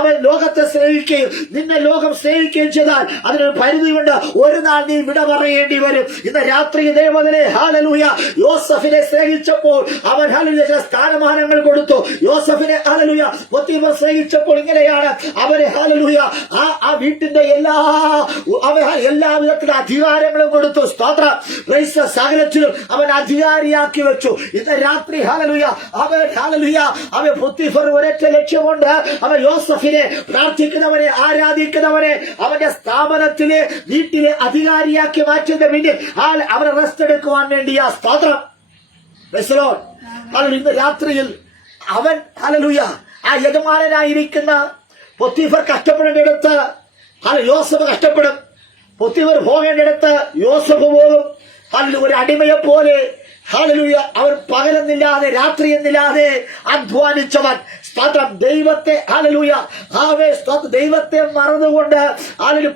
അവൻ ലോകത്തെ സ്നേഹിക്കുകയും നിന്നെ ലോകം സ്നേഹിക്കുകയും ചെയ്താൽ അതിനൊരു പരിധിയുണ്ട്. ഒരു നാൾ നീ വിട പറയേണ്ടി വരും. ഇന്ന് രാത്രി ദൈവത്തിനെ ഹല്ലേലൂയ യോസഫിനെ സ്നേഹിച്ചപ്പോൾ അവൻ ഹല്ലേലൂയ ചില സ്ഥാനമാനങ്ങൾ കൊടുത്തു. യോസഫിനെ ഹല്ലേലൂയ പോത്തിഫർ സ്നേഹിച്ചപ്പോൾ ഇങ്ങനെയാണ് അവനെ ഹല്ലേലൂയ ആ വീട്ടിന്റെ എല്ലാവിധത്തിലുള്ള അധികാരങ്ങളും കൊടുത്തു. സ്തോത്രം പ്രൈസ് സകലത്തിലും അവൻ അധികാരിയാക്കി വെച്ചു. ഇന്ന് രാത്രി ഹല്ലേലൂയ അവൻ പോത്തിഫർ ഒരൊറ്റ ലക്ഷ്യമുണ്ട്. അവൻ യോസഫിനെ പ്രാർത്ഥിക്കുന്നവനെ ആരാധിക്കുന്നവനെ അവന്റെ സ്ഥാപനത്തിലെ വീട്ടിലെ അധികാരിയാക്കി മാറ്റുന്ന വേണ്ടി അവരെ റെസ്റ്റ് എടുക്കുവാൻ വേണ്ടിയാ. സ്തോത്രം ഇന്ന് രാത്രിയിൽ അവൻ ഹല്ലേലൂയ ആ യജമാനനായിരിക്കുന്ന പോത്തിഫർ കഷ്ടപ്പെടേണ്ടിടത്ത് യോസഫ് കഷ്ടപ്പെടും. പോത്തിഫർ പോകേണ്ടിടത്ത് യോസഫ് പോകും. ഒരു അടിമയെ പോലെ ഹല്ലേലൂയ അവൻ പകലെന്നില്ലാതെ രാത്രിയെന്നില്ലാതെ അധ്വാനിച്ചവൻ. സ്തോത്രം ദൈവത്തെ ഹല്ലേലൂയ ദൈവത്തെ മറന്നുകൊണ്ട്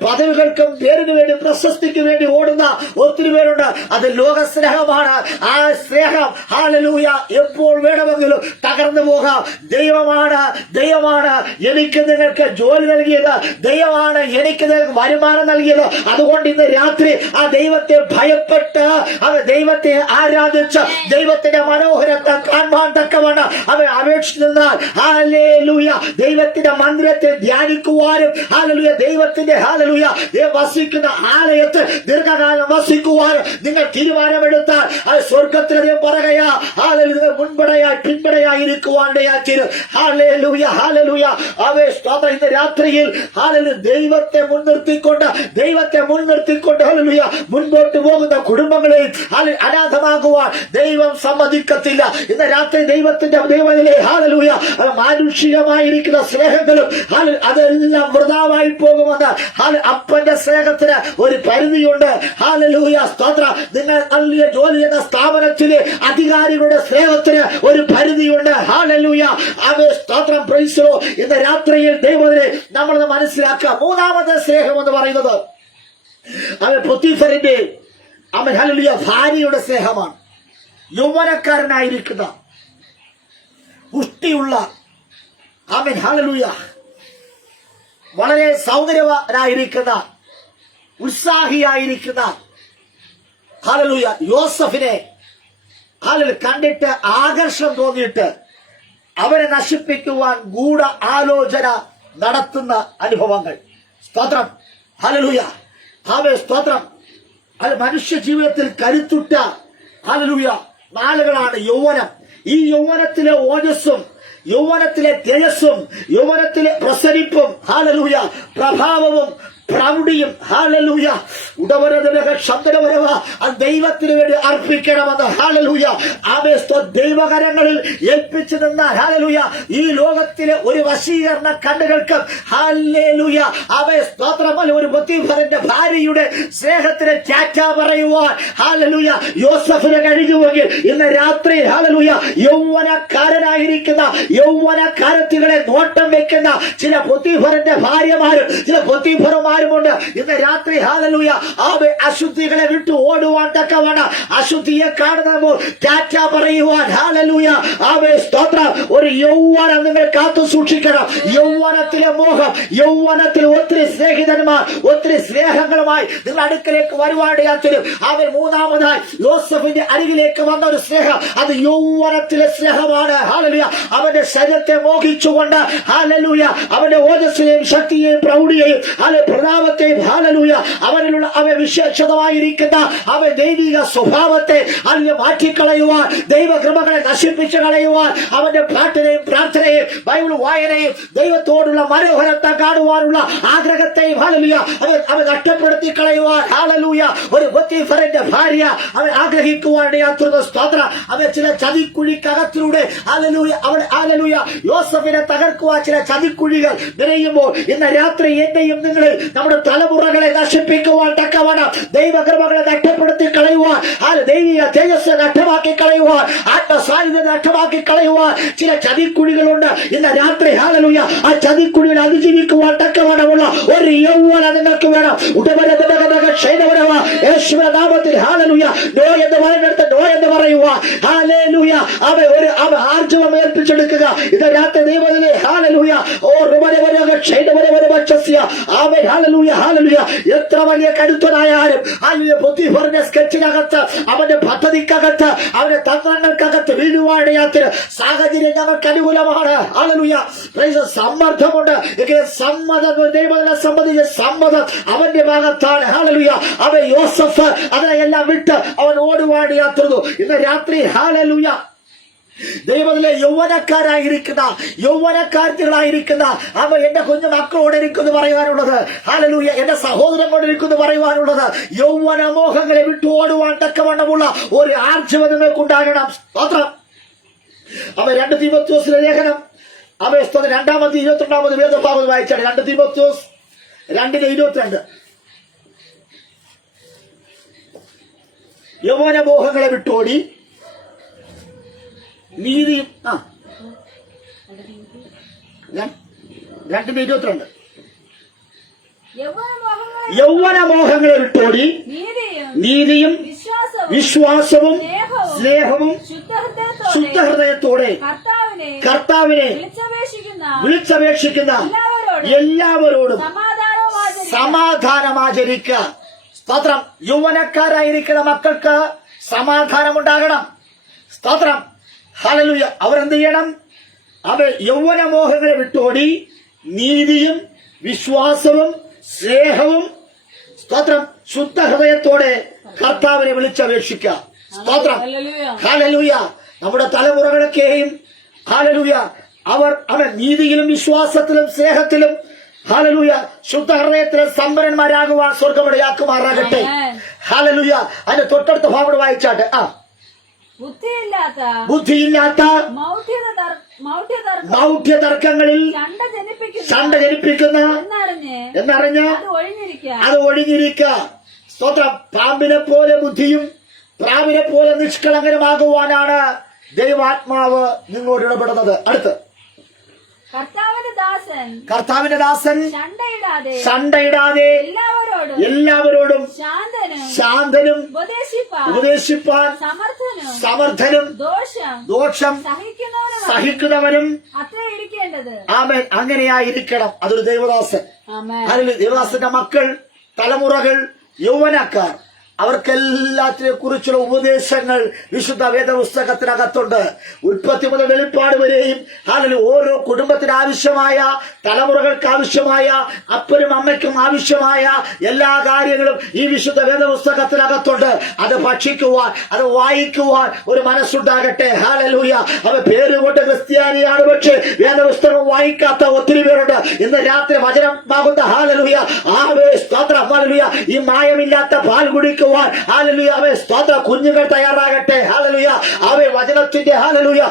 പദവികൾക്കും പേരിന് വേണ്ടി പ്രശസ്തിക്ക് വേണ്ടി ഓടുന്ന ഒത്തിരി പേരുണ്ട്. അത് ലോക സ്നേഹമാണ്. ആ സ്നേഹം ഹല്ലേലൂയ എപ്പോൾ വേണമെങ്കിലും തകർന്നു പോകാം. ദൈവമാണ് എനിക്ക് നിങ്ങൾക്ക് ജോലി നൽകിയത്. ദൈവമാണ് എനിക്ക് നിങ്ങൾക്ക് വരുമാനം നൽകിയത്. അതുകൊണ്ട് ഇന്ന് രാത്രി ആ ദൈവത്തെ ഭയപ്പെട്ട് അവൻ ദൈവത്തെ ആരാധിച്ച് ദൈവത്തിന്റെ മനോഹരത്തെ കാണാൻ തക്കവണ്ണം അവൻ അപേക്ഷിച്ചാൽ ഹല്ലേലൂയ ദൈവത്തിന്റെ മന്ദിരത്തെ ധ്യാനിക്കുവാനും ഹല്ലേലൂയ ദൈവത്തിന്റെ ഹല്ലേലൂയ വസിക്കുന്ന ആലയത്തിൽ ദീർഘകാലം വസിക്കുവാനും നിങ്ങൾ തീരുമാനമെടുത്താൽ അത് സ്വർഗത്തിലെ പറയുകയാ ഹല്ലേലൂയ മുൻപടയായി പിൻപടയായി ഇരിക്കുവാനിടയാക്കിയത്. ഹല്ലേലൂയ ഹല്ലേലൂയ അവേ സ്തോത്രം ഇന്ന് രാത്രിയിൽ ഹല്ലേലൂയ ദൈവത്തെ മുൻനിർത്തിക്കൊണ്ട് ഹല്ലേലൂയ മുൻപോട്ട് പോകുന്ന കുടുംബങ്ങളെയും അനാഥമാകുവാൻ ദൈവം സമ്മതിക്കത്തില്ല. ഇന്ന് രാത്രി ദൈവത്തിന്റെ ദൈവത്തിലെ ഹല്ലേലൂയ മാനുഷികമായിരിക്കുന്ന സ്നേഹങ്ങളും അതെല്ലാം വൃഥാവായി പോകുമെന്ന് അപ്പന്റെ സ്നേഹത്തിന് ഒരു പരിധിയുണ്ട്. ഹല്ലേലൂയ സ്തോത്രം നിങ്ങൾ ജോലി ചെയ്യുന്ന സ്ഥാപനത്തിലെ അധികാരികളുടെ സ്നേഹത്തിന് ഒരു പരിധിയുണ്ട്. ഹല്ലേലൂയ അവൻ സ്തോത്രം പ്രൈസ്. ഇന്ന് രാത്രിയിൽ ദൈവത്തിനെ നമ്മളത് മനസ്സിലാക്കുക. മൂന്നാമത്തെ സ്നേഹം എന്ന് പറയുന്നത് അവൻ പോത്തിഫറിന്റെ അവൻ ഹല്ലേലൂയ ഭാര്യയുടെ സ്നേഹമാണ്. യൗവനക്കാരനായിരിക്കുന്ന പുഷ്ടിയുള്ള അവൻ ഹല്ലേലൂയ വളരെ സൗന്ദര്യവാനായിരിക്കുന്ന ഉത്സാഹിയായിരിക്കുന്ന ഹല്ലേലൂയ യോസഫിനെ ഹല്ലേലൂയ കണ്ടിട്ട് ആകർഷണം തോന്നിയിട്ട് അവരെ നശിപ്പിക്കുവാൻ ഗൂഢ ആലോചന നടത്തുന്ന അനുഭവങ്ങൾ. സ്തോത്രം ഹല്ലേലൂയ അവൻ സ്തോത്രം അത് മനുഷ്യ ജീവിതത്തിൽ കരുത്തുറ്റ ഹല്ലേലൂയ നാളുകളാണ് യൗവനം. ഈ യൗവനത്തിലെ ഓജസ്സും യൗവനത്തിലെ തേജസ്സും യൗവനത്തിലെ പ്രസരിപ്പും ഹല്ലേലൂയ പ്രഭാവവും പ്രൗഢിയും ഹല്ലേലൂയ ഉടവരതക ശബ്ദവരവ അത് ദൈവത്തിന് വേണ്ടി അർപ്പിക്കണമെന്ന് ഹല്ലേലൂയ ആവേസ്തോ ദൈവകരങ്ങളിൽ ഏൽപ്പിച്ചു നിന്ന ഹല്ലേലൂയ ഈ ലോകത്തിലെ ഒരു വശീകരണ കണ്ണുകൾക്ക് ഹല്ലേലൂയ ആവേസ്തോത്രമല്ല ഒരു ബുദ്ധിഭരന്റെ ഭാര്യയുടെ സ്നേഹത്തിന് ടാറ്റ പറയുവാൻ ഹല്ലേലൂയ യോസഫിന് കഴിഞ്ഞുവെങ്കിൽ ഇന്ന് രാത്രി ഹല്ലേലൂയ യൗവനക്കാരനായിരിക്കുന്ന യൗവനക്കാരത്തികളെ നോട്ടം വെക്കുന്ന ചില ബുദ്ധിഭരന്റെ ഭാര്യമാരും ചില ബുദ്ധിഭരന്മാരുമുണ്ട് ഇന്ന് രാത്രി ഹല്ലേലൂയ ആവെ അശുദ്ധികളെ വിട്ടു ഓടുവാൻ തക്കവണ്ണം അശുദ്ധിയെ കാണുമ്പോൾ ടാറ്റ പറയുവാൻ ഹല്ലേലൂയ ആവെ സ്തോത്രം ഒരു യൗവനം നിങ്ങൾ കാത്തു സൂക്ഷിക്കണം. യൗവനത്തിലെ മോഹം, യൗവനത്തിൽ ഒത്തിരി സ്നേഹിതന്മാർ ഒത്തിരി സ്നേഹങ്ങളുമായി നിങ്ങൾ അടുക്കലേക്ക് വരുവാണ്ടിയാത്തരും അവൻ മൂന്നാമതായി യോസഫിന്റെ അരികിലേക്ക് വന്ന ഒരു സ്നേഹം അത് യൗവനത്തിലെ സ്നേഹമാണ്. ഹല്ലേലൂയ അവന്റെ ശരീരത്തെ മോഹിച്ചുകൊണ്ട് ഹല്ലേലൂയ അവന്റെ ഓജസ്സിനെയും ശക്തിയെയും പ്രൗഢിയെയും പ്രതാപത്തെയും ഹല്ലേലൂയ അവനിലുള്ള അവൻ വിശേഷതമായിരിക്കുന്ന അവൻ ദൈവിക സ്വഭാവത്തെ അതിനെ മാറ്റിക്കളയുവാൻ ദൈവകൃപകളെ നശിപ്പിച്ചു കളയുവാൻ അവന്റെ പ്രാർത്ഥനയും ബൈബിൾ വായനയും ദൈവത്തോടുള്ള മനോഹരത്തെ കാണുവാനുള്ള ആഗ്രഹത്തെയും ഹല്ലേലൂയ അവൻ നഷ്ടപ്പെടുത്തി കളയുവാൻ ഹല്ലേലൂയ ഒരു ബുദ്ധിഫരന്റെ ഭാര്യ അവൻ ആഗ്രഹിക്കുവാനുള്ള സ്തോത്രം അവൻ ചില ചതിക്കുഴിക്കകത്തിലൂടെ ഹല്ലേലൂയ അവൻ ഹല്ലേലൂയ യോസഫിനെ തകർക്കുവാൻ ചില ചതിക്കുഴികൾ നിറയുമ്പോൾ ഇന്ന് രാത്രി എന്നെയും നിങ്ങളെ നമ്മുടെ തലമുറകളെ നശിപ്പിക്കുവാൻ തക്കവണ്ണം ദൈവകൃപകളെ നഷ്ടപ്പെടുത്തി കളയുവാൻ ദൈവിക തേജസ് നഷ്ടമാക്കി കളയുവാൻ ആത്മസാന്നിധ്യം നഷ്ടമാക്കി കളയുവാൻ ചില ചതിക്കുഴികളുണ്ട്. ഇന്ന് രാത്രി ഹല്ലേലൂയ ആ ചതിക്കുഴികൾ അതിജീവിക്കുവാൻ തക്കവണ്ണമുള്ള ഒരു യൗവനം നിങ്ങൾക്ക് വേണം. യേശുവിന്റെ നാമത്തിൽ ഹല്ലേലൂയ നോ എന്ന് പറയുന്നിടത്ത് നോ എന്ന് പറയുവാൻ ഹല്ലേലൂയ അവ ആർജവം ഏൽപ്പിച്ചെടുക്കുക. ഇന്ന് രാത്രി ദൈവത്തിലെ ഹല്ലേലൂയ ഓ ആമേൻ ഹല്ലേലൂയ ഹല്ലേലൂയ എത്ര വലിയ കരുത്തനായാലും ഹല്ലേലൂയ ബുദ്ധിപൂർണ്ണ സ്കെച്ചിനകത്ത് അവന്റെ പദ്ധതിക്കകത്ത് അവന്റെ തന്ത്രങ്ങൾക്കകത്ത് വീഴുവാണിയാത്തിന് സാഹചര്യം ഞങ്ങൾക്ക് അനുകൂലമാണ്. ഹല്ലേലൂയ സമ്മർദ്ദമുണ്ട്. സമ്മതം ദൈവത്തിനെ സംബന്ധിച്ച സമ്മതം അവന്റെ ഭാഗത്താണ്. ഹല്ലേലൂയ അവൻ യോസഫ് അതിനെല്ലാം വിട്ട് അവൻ ഓടുവാണിയാത്തുന്നു. ഇന്ന് രാത്രി ഹല്ലേലൂയ ദൈവത്തിലെ യൗവനക്കാരായിരിക്കുന്ന യൗവനക്കാർത്തികളായിരിക്കുന്ന അവ എന്റെ കുഞ്ഞു മക്കളോട് എനിക്കൊന്ന് പറയുവാനുള്ളത് ഹല്ലേലൂയ എന്റെ സഹോദരനോട് എനിക്കൊന്ന് പറയുവാനുള്ളത് യൗവനമോഹങ്ങളെ വിട്ടു ഓടുവാൻ തക്കവണ്ണമുള്ള ഒരു ആർജവം നിങ്ങൾക്കുണ്ടാകണം. സ്തോത്രം. അവ 2 തീമോഥെയോസിലെ ലേഖനം അവ 2-ാമത് 22-ാമത് വേദഭാഗം വായിച്ചാണ്. 2 തീമോഥെയോസ് 2:22 യൗവനമോഹങ്ങളെ വിട്ടോടി നീതിയും 2:22 യൗവനമോഹങ്ങളെ വിട്ടോടി നീതിയും വിശ്വാസവും സ്നേഹവും ശുദ്ധഹൃദയത്തോടെ കർത്താവിനെ വിളിച്ചപേക്ഷിക്കുന്ന എല്ലാവരോടും സമാധാനം ആചരിക്കുക. സ്തോത്രം. യൗവനക്കാരായിരിക്കുന്ന മക്കൾക്ക് സമാധാനമുണ്ടാകണം. സ്തോത്രം. ഹല്ലേലൂയ അവരെന്ത് ചെയ്യണം? അവർ യൗവനമോഹങ്ങളെ വിട്ടോടി നീതിയും വിശ്വാസവും സ്നേഹവും സ്തോത്രം ശുദ്ധഹൃദയത്തോടെ കർത്താവിനെ വിളിച്ചപേക്ഷിക്കുക. സ്തോത്രം. ഹല്ലേലൂയ നമ്മുടെ തലമുറകളൊക്കെയും ഹല്ലേലൂയ അവർ നീതിയിലും വിശ്വാസത്തിലും സ്നേഹത്തിലും ഹല്ലേലൂയ ശുദ്ധഹൃദയത്തിലെ സമ്പന്നന്മാരാകുവാൻ സ്വർഗമിടയാക്കുമാറാകട്ടെ. ഹല്ലേലൂയ അതിന്റെ തൊട്ടടുത്ത ഭാഗം വായിച്ചാട്ടെ. ബുദ്ധിയില്ലാത്ത മൗഢ്യ തർക്കങ്ങളിൽ ചണ്ട ജനിപ്പിക്കുന്ന എന്നറിഞ്ഞ് അത് ഒഴിഞ്ഞിരിക്കുക. സ്തോത്രം. പാമ്പിനെ പോലെ ബുദ്ധിയും പ്രാവിനെ പോലെ നിഷ്കളങ്കരമാകുവാനാണ് ദൈവാത്മാവ് നിങ്ങളോട് ഇടപെടുന്നത്. അടുത്ത് കർത്താവിന്റെ ദാസൻ ശണ്ടയിടാതെ എല്ലാവരോടും ശാന്തനും ഉപദേശിപ്പാൻ സമർത്ഥനും ദോഷം സഹിക്കുന്നവനും ആമേൻ അങ്ങനെയായിരിക്കണം. അതൊരു ദൈവദാസൻ. അതിൽ ദൈവദാസന്റെ മക്കൾ തലമുറകൾ യൗവനക്കാർ അവർക്കെല്ലാത്തിനെ കുറിച്ചുള്ള ഉപദേശങ്ങൾ വിശുദ്ധ വേദപുസ്തകത്തിനകത്തുണ്ട്. ഉൽപ്പത്തി മുതൽ വെളിപ്പാട് വരെയും ഓരോ കുടുംബത്തിന് ആവശ്യമായ, തലമുറകൾക്ക് ആവശ്യമായ, അപ്പനും അമ്മയ്ക്കും ആവശ്യമായ എല്ലാ കാര്യങ്ങളും ഈ വിശുദ്ധ വേദപുസ്തകത്തിനകത്തുണ്ട്. അത് ഭക്ഷിക്കുവാൻ, അത് വായിക്കുവാൻ ഒരു മനസ്സുണ്ടാകട്ടെ. ഹാലലൂയ. അവ പേരുകൊണ്ട് ക്രിസ്ത്യാനിയാണ്, പക്ഷേ വേദപുസ്തകം വായിക്കാത്ത ഒത്തിരി പേരുണ്ട്. ഇന്ന് രാത്രി വചനമാകുന്ന ഹാലലൂയ ആവേ സ്തോത്രം, ഹാലലൂയ, ഈ മായമില്ലാത്ത പാൽ കുടിക്കുവാൻ ഹാലലൂയ അവേ സ്തോത്ര കുഞ്ഞുങ്ങൾ തയ്യാറാകട്ടെ. ഹാലലൂയ അവേ വചനത്തിന്റെ ഹാലലൂയ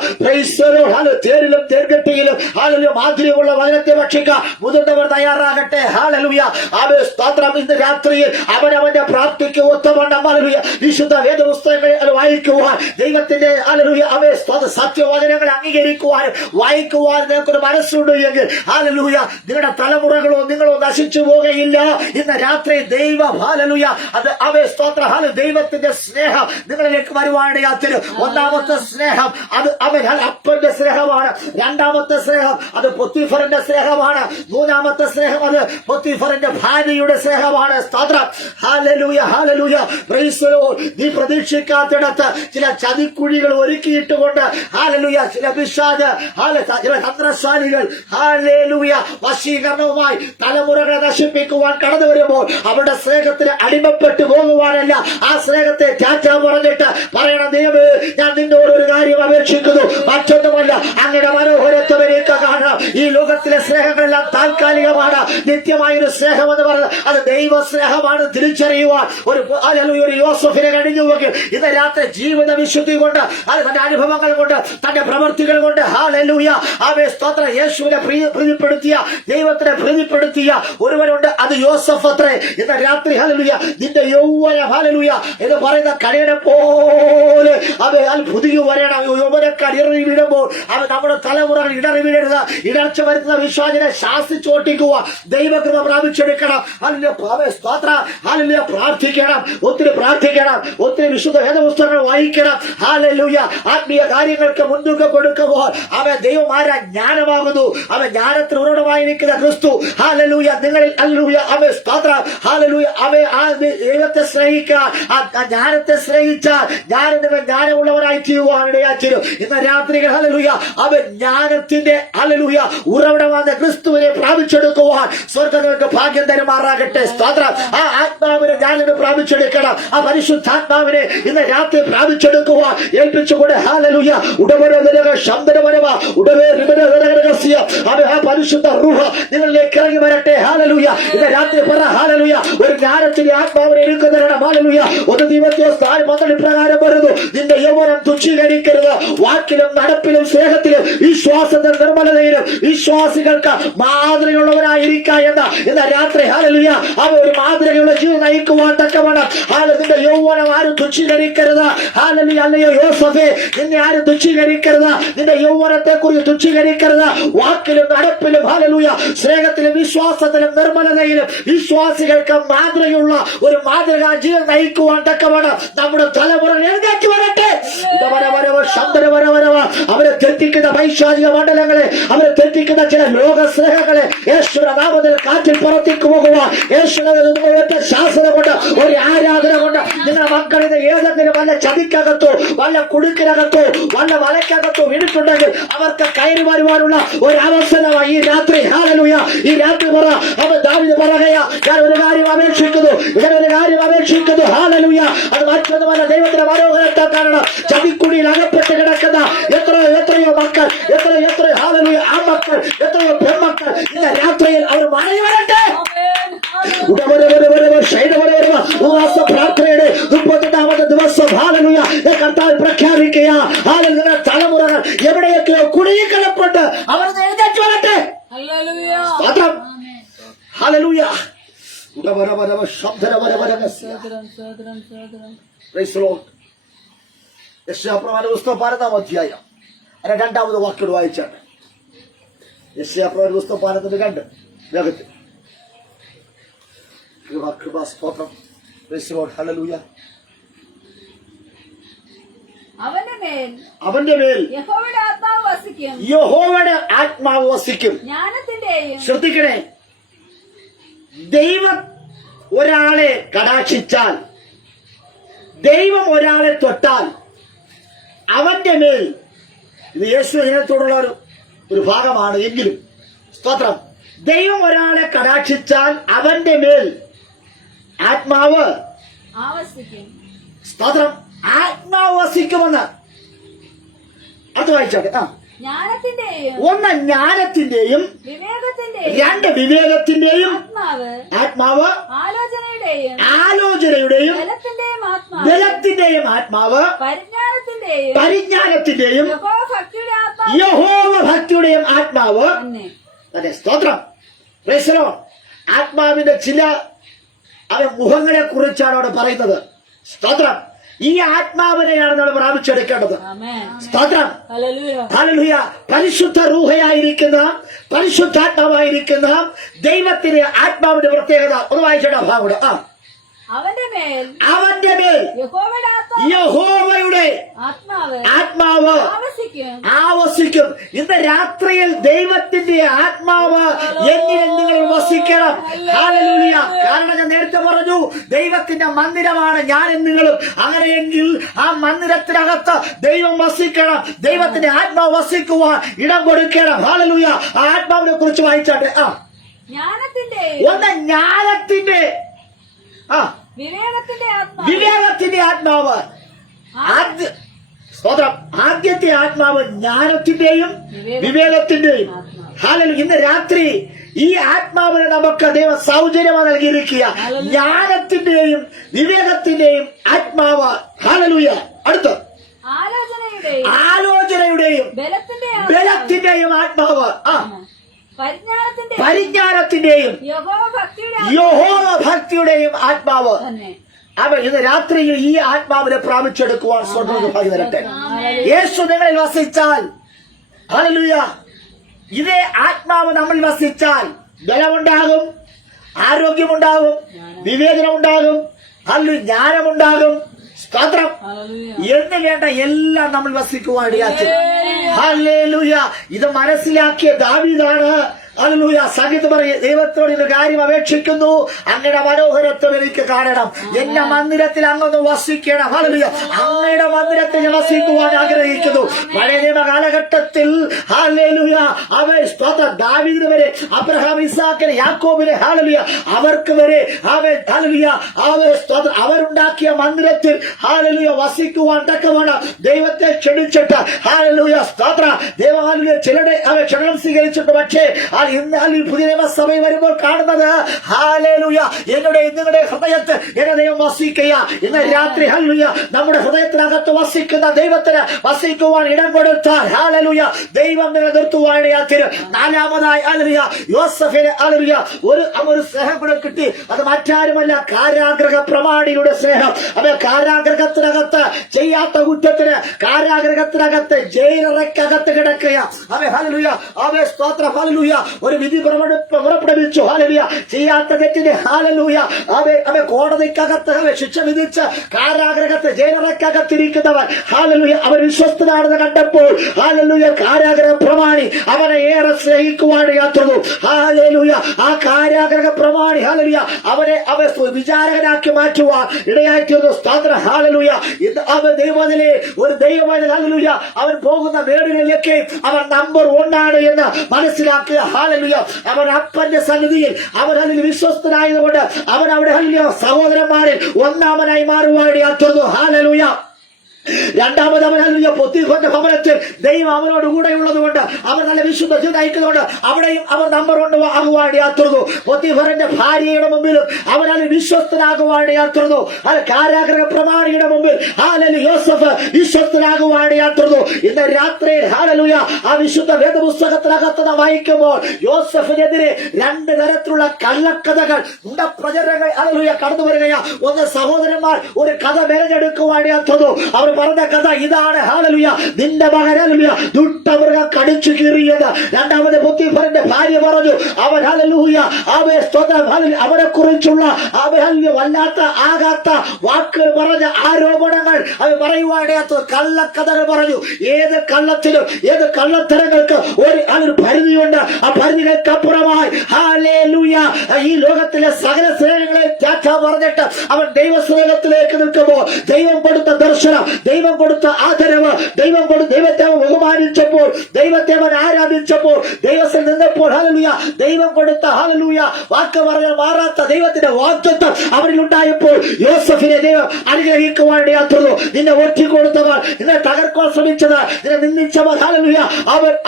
തേരിലും തേർകെട്ടിയിലും ഹാലലൂയ മാധുര്യമുള്ള വചനത്തെ ഭക്ഷിക്കാൻ മുതിർന്നവർ തയ്യാറാകട്ടെ. ഹാലലൂയ അവേ സ്തോത്രം. ഇന്ന് രാത്രിയിൽ അവനവന്റെ പ്രാപ്തിക്ക് ഒത്തവണ്ണം ഹാലലൂയ വിശുദ്ധ വേദപുസ്തകങ്ങൾ വായിക്കുവാൻ, ദൈവത്തിന്റെ ഹാലലൂയ അവേ സ്തോത്ര സത്യവചനങ്ങൾ അംഗീകരിക്കുവാനും വായിക്കുവാനും നിങ്ങൾക്കൊരു മനസ്സുണ്ട് എങ്കിൽ ഹാലലൂയ നിങ്ങളുടെ തലമുറകളോ നിങ്ങളോ നശിച്ചു പോകുകയില്ല. ഇന്ന് രാത്രി ദൈവ ഹാലലൂയ അത് അവേ സ്തോത്ര ദൈവത്തിന്റെ സ്നേഹം നിങ്ങളിലേക്ക് വരുവാനിടയാത്തിന്. ഒന്നാമത്തെ സ്നേഹം അത് അവൻ അപ്പന്റെ സ്നേഹമാണ്. രണ്ടാമത്തെ സ്നേഹം അത് പൊത്തിഫറിന്റെ സ്നേഹമാണ്. മൂന്നാമത്തെ സ്നേഹം അത് പൊത്തിഫറിന്റെ ഭാര്യയുടെ സ്നേഹമാണ്. സ്തോത്രം. Hallelujah hallelujah. Praise the Lord. നീ പ്രതീക്ഷിക്കാത്തിടത്ത് ചില ചതിക്കുഴികൾ ഒരുക്കിയിട്ടുകൊണ്ട് ഹാലലൂയ ചില പിശാച് ചില തന്ത്രശാലികൾ ഹാലലൂയ വശീകരണവുമായി തലമുറകളെ നശിപ്പിക്കുവാൻ കടന്നു വരുമ്പോൾ അവരുടെ സ്നേഹത്തിന് അടിമപ്പെട്ടു പോകുവാനല്ല, ആ സ്നേഹത്തെ ടാറ്റ പറഞ്ഞിട്ട് പറയണം, ദൈവമേ ഞാൻ നിന്നോട് ഒരു കാര്യം അപേക്ഷിക്കുന്നു, മറ്റൊന്നുമല്ല അങ്ങയുടെ മനോഹരത്വരേക്ക് കാണാം. ഈ ലോകത്തിലെ സ്നേഹങ്ങളെല്ലാം താൽക്കാലികമാണ്. നിത്യമായൊരു സ്നേഹം എന്ന് പറയുന്നത് അത് ദൈവ സ്നേഹമാണ് തിരിച്ചറിയുവാൻ ഒരു യോസഫിനെ കഴിഞ്ഞുവെങ്കിൽ ഇന്ന് രാത്രി ജീവിത വിശുദ്ധി കൊണ്ട്, അത് തന്റെ അനുഭവങ്ങൾ കൊണ്ട്, തന്റെ പ്രവൃത്തികൾ കൊണ്ട് ഹാലലൂയ ആവേ സ്തോത്ര യേശുവിനെ പ്രീതിപ്പെടുത്തിയ, ദൈവത്തിനെ പ്രീതിപ്പെടുത്തിയ ഒരുവനുണ്ട്. അത് യോസഫ് അത്രേ. ഇന്ന് രാത്രി ഹാലലൂയ നിന്റെ യൗവന ഹാലലൂയ എന്ന് പറയുന്ന കടയുടെ പോലെ അവൻ പുതിയ വരണം. യൗവനക്കാർ ഇറങ്ങി വീഴുമ്പോൾ അവൻ നമ്മുടെ തലമുറകൾ ഇടറി വീഴരുത്. ഇടർച്ച വരുത്തുന്ന വിശ്വാസിനെ ശാസിച്ചോട്ടിക്കുക, ദൈവകൃപ പ്രാപിച്ചെടുക്കണം. സ്തോത്ര ഹാലലൂയ. പ്രാർത്ഥിക്കണം, ഒത്തിരി പ്രാർത്ഥിക്കണം, ഒത്തിരി വിശുദ്ധ വേദപുസ്തകങ്ങൾ വായിക്കണം. ഹാലലൂയ. ആത്മീയ കാര്യങ്ങൾക്ക് മുൻതൂക്കം കൊടുക്കുമ്പോൾ അവൻ ദൈവമാരാ ജ്ഞാനമാകുന്നു. അവൻ ജ്ഞാനത്തിന് ഉറവിടമായിരിക്കുന്ന ക്രിസ്തു ഹാലലൂയ നിങ്ങളിൽ ഹല്ലേലൂയ അവൻ സ്തോത്ര ഹാലലൂയ അവൻ ആ ദൈവത്തെ സ്നേഹിക്കാൻ, ആ ജ്ഞാനത്തെ സ്നേഹിച്ചാൽ ജ്ഞാനമുള്ളവരായി തീരുവാനിടയാച്ചിരും. ഇന്ന് രാത്രികൾ ഹല്ലേലൂയ അവൻ ജ്ഞാനത്തിന്റെ ഹല്ലേലൂയ ഉറവിടമാകുന്ന ക്രിസ്തുവിനെ പ്രാപിച്ചെടുക്കുവാൻ സ്വർഗ്ഗങ്ങൾക്ക് ഭാഗ്യം തരുമാറാകട്ടെ. സ്തോത്രം. ആ ആത്മാവിനെ ഞാനിന്ന് പ്രാപിച്ചെടുക്കണം. ആ പരിശുദ്ധാത്മാവിനെ ഇന്ന് രാത്രി പ്രാപിച്ചെടുക്കുവാൻ ഏൽപ്പിച്ചുകൊണ്ട് ഹാലലൂയ ഉടവരവരക ശബ്ദവരവ ഉടവേ രഹസ്യ അവൻ ആ പരിശുദ്ധ റൂഹ നിങ്ങളിലേക്ക് ഇറങ്ങി വരട്ടെ. ഹാലലൂയ. ഇന്ന് രാത്രി പറ ഹാലലൂയ ഒരു ജ്ഞാനത്തിന്റെ ആത്മാവിനെ എടുക്കുന്നവരുടെ ഹാലലൂയ. ഒന്ന് തീമോഥെയോസ് 4:12 ഇപ്രകാരം വരുന്നു, നിന്റെ യൗവനം തുച്ഛീകരിക്കരുത്. വാക്കിലും നടപ്പിലും സ്നേഹത്തിലും വിശ്വാസത്തിൽ നിർമ്മലതയിലും വിശ്വാസികൾക്ക് മാതൃകയുള്ളവരായിരിക്കുക എന്ന ഇന്ന് രാത്രി ഹാലലൂയ അവ ഒരു മാതൃകയുള്ള ജീവിതം നയിക്കുവാൻ തക്കവണ്ണം നിന്റെ യൗവനം ആരും തുച്ഛീകരിക്കരുത്. ഹാലലൂയ. അല്ലയോ യോസഫേ നിന്നെ ആരും തുച്ഛീകരിക്കരുത്. നിന്റെ യൗവനത്തെ കുറിച്ച് തുച്ഛീകരിക്കരുത്. വാക്കിലും നടപ്പിലും ഹാലലൂയ സ്നേഹത്തിലും വിശ്വാസത്തിലും നിർമ്മലതയിലും വിശ്വാസികൾക്ക് മാതൃകയുള്ള ഒരു മാതൃകാ ജീവിതം നയിക്കുവാൻ തക്കവണ്ണം നമ്മുടെ തലമുറ എഴുന്നേറ്റ് വരട്ടെ. അവരെ തെറ്റിക്കുന്ന പൈശാചിക മണ്ഡലങ്ങളെ, അവരെ തെറ്റിക്കുന്ന ചില ലോക സ്നേഹങ്ങളെ യേശുവിന്റെ നാമത്തിൽ കാറ്റിൽ പുറത്തേക്ക് പോകുവാൻ യേശുവിന്റെ ശാസന കൊണ്ട് ഒരു ആരാധന കൊണ്ട് നിങ്ങളുടെ മക്കളിത് ഏതെങ്കിലും വല്ല ചതിക്കകത്തോ വല്ല കുടുക്കിനകത്തോ വല്ല വലക്കകത്തോ വീണിട്ടുണ്ടെങ്കിൽ അവർക്ക് കയറി വരുവാനുള്ള ഒരു അവസരമായി ഈ രാത്രി ഹാലലൂയ. ഈ രാത്രി പറ അവൻ ദാവീദ് പറയുകയാ, ഞാൻ ഒരു കാര്യം അപേക്ഷിക്കുന്നു, ഇതൊരു കാര്യം അപേക്ഷിക്കുന്നു. ഹാലലൂയ. അത് മറ്റൊന്നുമല്ല, ദൈവത്തിന്റെ മനോഹരത്തെ കാരണം ചതിക്കുടിയിൽ അകപ്പെട്ട് കിടക്കുന്ന എത്രയോ മക്കൾ, എത്രയോ ഹാലലൂയ ആ മക്കൾ, എത്രയോ പെൺമക്കൾ ഇന്ന് രാത്രിയിൽ അവർ മടങ്ങി വരട്ടെ. പ്രാർത്ഥനയുടെ 38ാമത്തെ ദിവസം ഹാലലൂയ കർത്താവ് പ്രഖ്യാപിക്കുക. ഹാലലൂയ തലമുറകൾ എവിടെയൊക്കെയോ കുടുങ്ങിക്കിടപ്പെട്ട് അവർ എഴുന്നേറ്റ് വരട്ടെ. ഹാലലൂയ. യെശയ്യാപ്രവചന പുസ്തകം 12-ാം അധ്യായം 2ാമത് വാക്യോട് വായിച്ചാണ്. യെശയ്യാപ്രവചന പുസ്തകം 12:2 വേഗത്തിൽ. കൃപാസ്തോത്രം. ഹല്ലേലൂയ. അവന്റെ മേൽ യഹോവയുടെ ആത്മാവ് വസിക്കും. ശ്രദ്ധിക്കണേ, ദൈവം ഒരാളെ കടാക്ഷിച്ചാൽ ദൈവം ഒരാളെ തൊട്ടാൽ അവന്റെ മേൽ, ഇത് യേശു ജനത്തോടുള്ള ഒരു ഭാഗമാണ് എങ്കിലും സ്തോത്രം, ദൈവം ഒരാളെ കടാക്ഷിച്ചാൽ അവന്റെ മേൽ ആത്മാവ് ആവസിക്കും. സ്തോത്രം, ആത്മാവ് വസിക്കുമെന്ന്. അത് വായിച്ചാട്ടെ. ജ്ഞാനത്തിന്റെയും ഒന്ന് ജ്ഞാനത്തിന്റെയും വിവേകത്തിന്റെയും രണ്ട് വിവേകത്തിന്റെയും ആത്മാവ് ആലോചനയുടെയും ബലത്തിന്റെയും ആത്മാവ് ബലത്തിന്റെയും ആത്മാവ് പരിജ്ഞാനത്തിന്റെയും യഹോവഭക്തിയുടെ ആത്മാവ് യഹോവ ഭക്തിയുടെയും ആത്മാവ് തന്നെ. അതെ, സ്തോത്രം. Praise the Lord. ആത്മാവിന്റെ ചില മുഖങ്ങളെ കുറിച്ചാണ് അവിടെ പറയുന്നത്. സ്തോത്രം. ഈ ആത്മാവിനെയാണ് നമ്മൾ പ്രാപിച്ചെടുക്കേണ്ടത്. ആമേൻ. സ്തോത്രം. ഹല്ലേലൂയ. ഹല്ലേലൂയ. പരിശുദ്ധ റൂഹയായിരിക്കുന്ന പരിശുദ്ധാത്മാവായിരിക്കുന്ന ദൈവത്തിന്റെ ആത്മാവിന്റെ പ്രത്യേകത ഒന്ന് വായിച്ചേട്ടാ ഭാഗം. അവന്റെ മേൽ യഹോവയുടെ ആത്മാവ് ആവസിക്കും. ഇന്ന് രാത്രിയിൽ ദൈവത്തിന്റെ ആത്മാവ് എന്നിൽ നിങ്ങൾ വസിക്കണം. ഹല്ലേലൂയ. കാരണം ഞാൻ നേരത്തെ പറഞ്ഞു, ദൈവത്തിന്റെ മന്ദിരമാണ് ഞാനും നിങ്ങളും. അങ്ങനെയെങ്കിൽ ആ മന്ദിരത്തിനകത്ത് ദൈവം വസിക്കണം. ദൈവത്തിന്റെ ആത്മാവ് വസിക്കുവാൻ ഇടം കൊടുക്കണം. ഹല്ലേലൂയ. ആ ആത്മാവിനെ കുറിച്ച് വായിച്ചാട്ടെ. ഒന്ന് ജ്ഞാനത്തിന്റെ വിവേകത്തിന്റെ ആത്മാവ്. സ്തോത്രം. ആദ്യത്തെ ആത്മാവ് ജ്ഞാനത്തിന്റെയും വിവേകത്തിന്റെയും. ഹല്ലേലൂയ. ഇന്ന് രാത്രി ഈ ആത്മാവിനെ നമുക്ക് ദൈവം സൗജന്യമായി നൽകിയിരിക്കുക. ജ്ഞാനത്തിന്റെയും വിവേകത്തിന്റെയും ആത്മാവ്. ഹല്ലേലൂയ. അടുത്ത് ആലോചനയുടെയും ബലത്തിന്റെയും ആത്മാവ്. പരിജ്ഞാനത്തിന്റെയും യഹോവ ഭക്തിയുടെയും ആത്മാവ്. അവ ഇന്ന് രാത്രിയിൽ ഈ ആത്മാവിനെ പ്രാപിച്ചെടുക്കുവാൻ സ്വർഗ്ഗം ഭാഗ്യം തരട്ടെ. യേശു നിങ്ങളിൽ വസിച്ചാൽ, ഹല്ലേലൂയ, ഇതേ ആത്മാവ് നമ്മൾ വസിച്ചാൽ ബലമുണ്ടാകും, ആരോഗ്യമുണ്ടാകും, വിവേചനമുണ്ടാകും, ഹല്ലേലൂയ, ജ്ഞാനമുണ്ടാകും, സ്തോത്രം എന്ന് വേണ്ട എല്ലാം നമ്മൾ വസിക്കുവാൻ ഇടയാക്കി. ഹല്ലേലൂയ. ഇത് മനസ്സിലാക്കിയ ദാവീദാണ്. ഹല്ലേലൂയ. സംഗീതം പറയും, ദൈവത്തോട് ഒരു കാര്യം അപേക്ഷിക്കുന്നു, അങ്ങയുടെ മനോഹരത്വം എനിക്ക് കാണണം, എന്റെ മന്ദിരത്തിൽ അങ്ങൊന്ന് വസിക്കണം. ഹല്ലേലൂയ. അങ്ങയുടെ മന്ദിരത്തിൽ വസിക്കുവാൻ ആഗ്രഹിക്കുന്നു. പഴയ നിയമ കാലഘട്ടത്തിൽ ഹല്ലേലൂയ ദാവീദിന് വരെ, അബ്രഹാം, ഇസ്ഹാക്കിന്, യാക്കോബിന്, ഹല്ലേലൂയ, അവർക്ക് വരെ ഹല്ലേലൂയ അവരുണ്ടാക്കിയ മന്ദിരത്തിൽ ഹല്ലേലൂയ വസിക്കുവാൻ തക്കവണ്ണം ദൈവത്തെ ക്ഷണിച്ചിട്ട് ഹല്ലേലൂയ സ്തോത്ര ദൈവ ചിലരുടെ ക്ഷണം സ്വീകരിച്ചിട്ട്, പക്ഷേ ഇന്ന് പുതിയ നിയമസഭയിൽ വരുമ്പോൾ കാണുന്നത് ഹല്ലേലൂയ നിങ്ങളുടെ ഹൃദയത്തിൽ എന്റെ ദൈവം വസിക്കുക. ഇന്ന് രാത്രി ഹല്ലേലൂയ നമ്മുടെ ഹൃദയത്തിനകത്ത് വസിക്കുന്ന ദൈവത്തിന് വസിക്കുവാൻ ഇടം കൊടുത്താൽ ഹല്ലേലൂയ ദൈവം നിങ്ങളെ നിർത്തുവാൻ ഇടയാക്കിയത്. നാലാമതായി ഹല്ലേലൂയ യോസഫിന് ഹല്ലേലൂയ ഒരു സ്നേഹം കൂടെ കിട്ടി. അത് മറ്റാരുമല്ല, കാരാഗ്രഹ പ്രമാണിയുടെ സ്നേഹം. അവൻ കാരാഗ്രഹത്തിനകത്ത് ചെയ്യാത്ത കുറ്റത്തിന് കാരാഗ്രഹത്തിനകത്ത് ജയിലറയ്ക്കകത്ത് കിടക്കുക. അവൻ ഹല്ലേലൂയ സ്തോത്ര ഹല്ലേലൂയ ഒരു വിധി പുറപ്പെടുവിച്ചു. ഹല്ലേലൂയ ചെയ്യാത്ത തെറ്റിന് ഹല്ലേലൂയ അവൻ കോടതിക്കകത്ത് ശിക്ഷ വിധിച്ച് കാരാഗ്രഹത്ത് ജയിലറയ്ക്കകത്തിരിക്കുന്നവൻ ഹല്ലേലൂയ അവൻ വിശ്വസ്തനാണെന്ന് കണ്ടപ്പോൾ ഹല്ലേലൂയ കാരാഗ്രഹ പ്രമാണി അവനെ ഏറെ സ്നേഹിക്കുവാൻ യാത്രന്നു. ഹല്ലേലൂയ ആ കാരാഗ്രഹ പ്രമാണി ഹല്ലേലൂയ അവനെ വിചാരകനാക്കി മാറ്റുവാൻ ഇടയാക്കിയിരുന്നു. സ്തോത്രം. ഹല്ലേലൂയ അവൻ ദൈവത്തിലെ ഒരു ദൈവമായി ഹല്ലേലൂയ അവൻ പോകുന്ന വീടുകളിലേക്ക് അവൻ നമ്പർ 1 ആണ് എന്ന് മനസ്സിലാക്കുക. ഹല്ലേലൂയ അവൻ അപ്പന്റെ സന്നിധിയിൽ അവൻ അതിൽ വിശ്വസ്തനായതുകൊണ്ട് അവൻ അവിടെ ഹല്ലേലൂയ സഹോദരന്മാരിൽ ഒന്നാമനായി മാറുവാൻ ഇടയാക്കുന്നു. ഹല്ലേലൂയ. രണ്ടാമത് അവൻ ഹല്ലേലൂയ പൊത്തിഫറിന്റെ ഭവനത്തിൽ ദൈവം അവനോട് കൂടെയുള്ളത് കൊണ്ട് അവർ നല്ല വിശുദ്ധ ജീവിതം നയിക്കുന്നതുകൊണ്ട് അവിടെയും അവർ നമ്പർ 1 ആകുവാൻ ഇടയാത്തുന്നു. പൊത്തിഫറിന്റെ ഭാര്യയുടെ മുമ്പിലും അവൻ അതിൽ വിശ്വസ്തനാകുവാൻ ഇടയാത്തുന്നു. അത് കാരാഗ്രഹ പ്രമാണിയുടെ മുമ്പിൽ ഹല്ലേലൂയ യോസഫ് വിശ്വസ്തനാകുവാൻ ഇടയാത്തുന്നു. ഇന്ന് രാത്രി ഹല്ലേലൂയ ആ വിശുദ്ധ വേദപുസ്തകത്തിനകത്ത് നാം വായിക്കുമ്പോൾ യോസഫിനെതിരെ 2 തരത്തിലുള്ള കള്ളക്കഥകൾ പ്രചരണങ്ങൾ ഹല്ലേലൂയ കടന്നു വരികയാണ്. ഒന്ന്, സഹോദരന്മാർ ഒരു കഥ മെനഞ്ഞെടുക്കുവാൻ ഇടയാത്തുന്നു. അവർ അവൻ പറഞ്ഞ കഥ ഇതാണ്. ഹല്ലേലൂയ. നിന്റെ മകൻ ഹല്ലേലൂയ ദുഷ്ടമൃഗം കടിച്ചു കീറിയത്. രണ്ടാമത് പോത്തിഫറിന്റെ ഭാര്യ പറഞ്ഞു അവൻ ഹല്ലേലൂയ അവനെ കുറിച്ചുള്ള വല്ലാത്ത ആകാത്ത വാക്കുകൾ പറഞ്ഞ ആരോപണങ്ങൾ അവൻ പറയുവാനാത്ത കള്ളക്കഥകൾ പറഞ്ഞു. ഏത് കള്ളത്തിലും ഏത് കള്ളത്തരങ്ങൾക്ക് ഒരു പരിധിയുണ്ട്. ആ പരിധികൾക്കപ്പുറമായി ഹല്ലേലൂയ ഈ ലോകത്തിലെ സകല സ്നേഹങ്ങളെ ത്യാഗ പറഞ്ഞിട്ട് അവൻ ദൈവസ്നേഹത്തിലേക്ക് നിൽക്കുമ്പോൾ ദൈവം കൊടുത്ത ദർശനം, ദൈവം കൊടുത്ത ആദരവ്, ദൈവത്തെ അവൻ ബഹുമാനിച്ചപ്പോൾ, ദൈവത്തെ അവൻ ആരാധിച്ചപ്പോൾ, ദൈവത്തിൽ നിന്നപ്പോൾ ഹല്ലേലൂയ ദൈവം കൊടുത്ത ഹല്ലേലൂയ വാക്ക് പറഞ്ഞാൽ മാറാത്ത ദൈവത്തിന്റെ വാഗ്ദത്തം അവരിൽ ഉണ്ടായപ്പോൾ യോസഫിനെ ദൈവം അനുഗ്രഹിക്കുവാനിടയാത്തുള്ളൂ. നിന്നെ ഒറ്റിക്കൊടുത്തവർ, നിന്നെ തകർക്കാൻ ശ്രമിച്ചത്, നിന്നെ നിന്ദിച്ചവർ ഹല്ലേലൂയ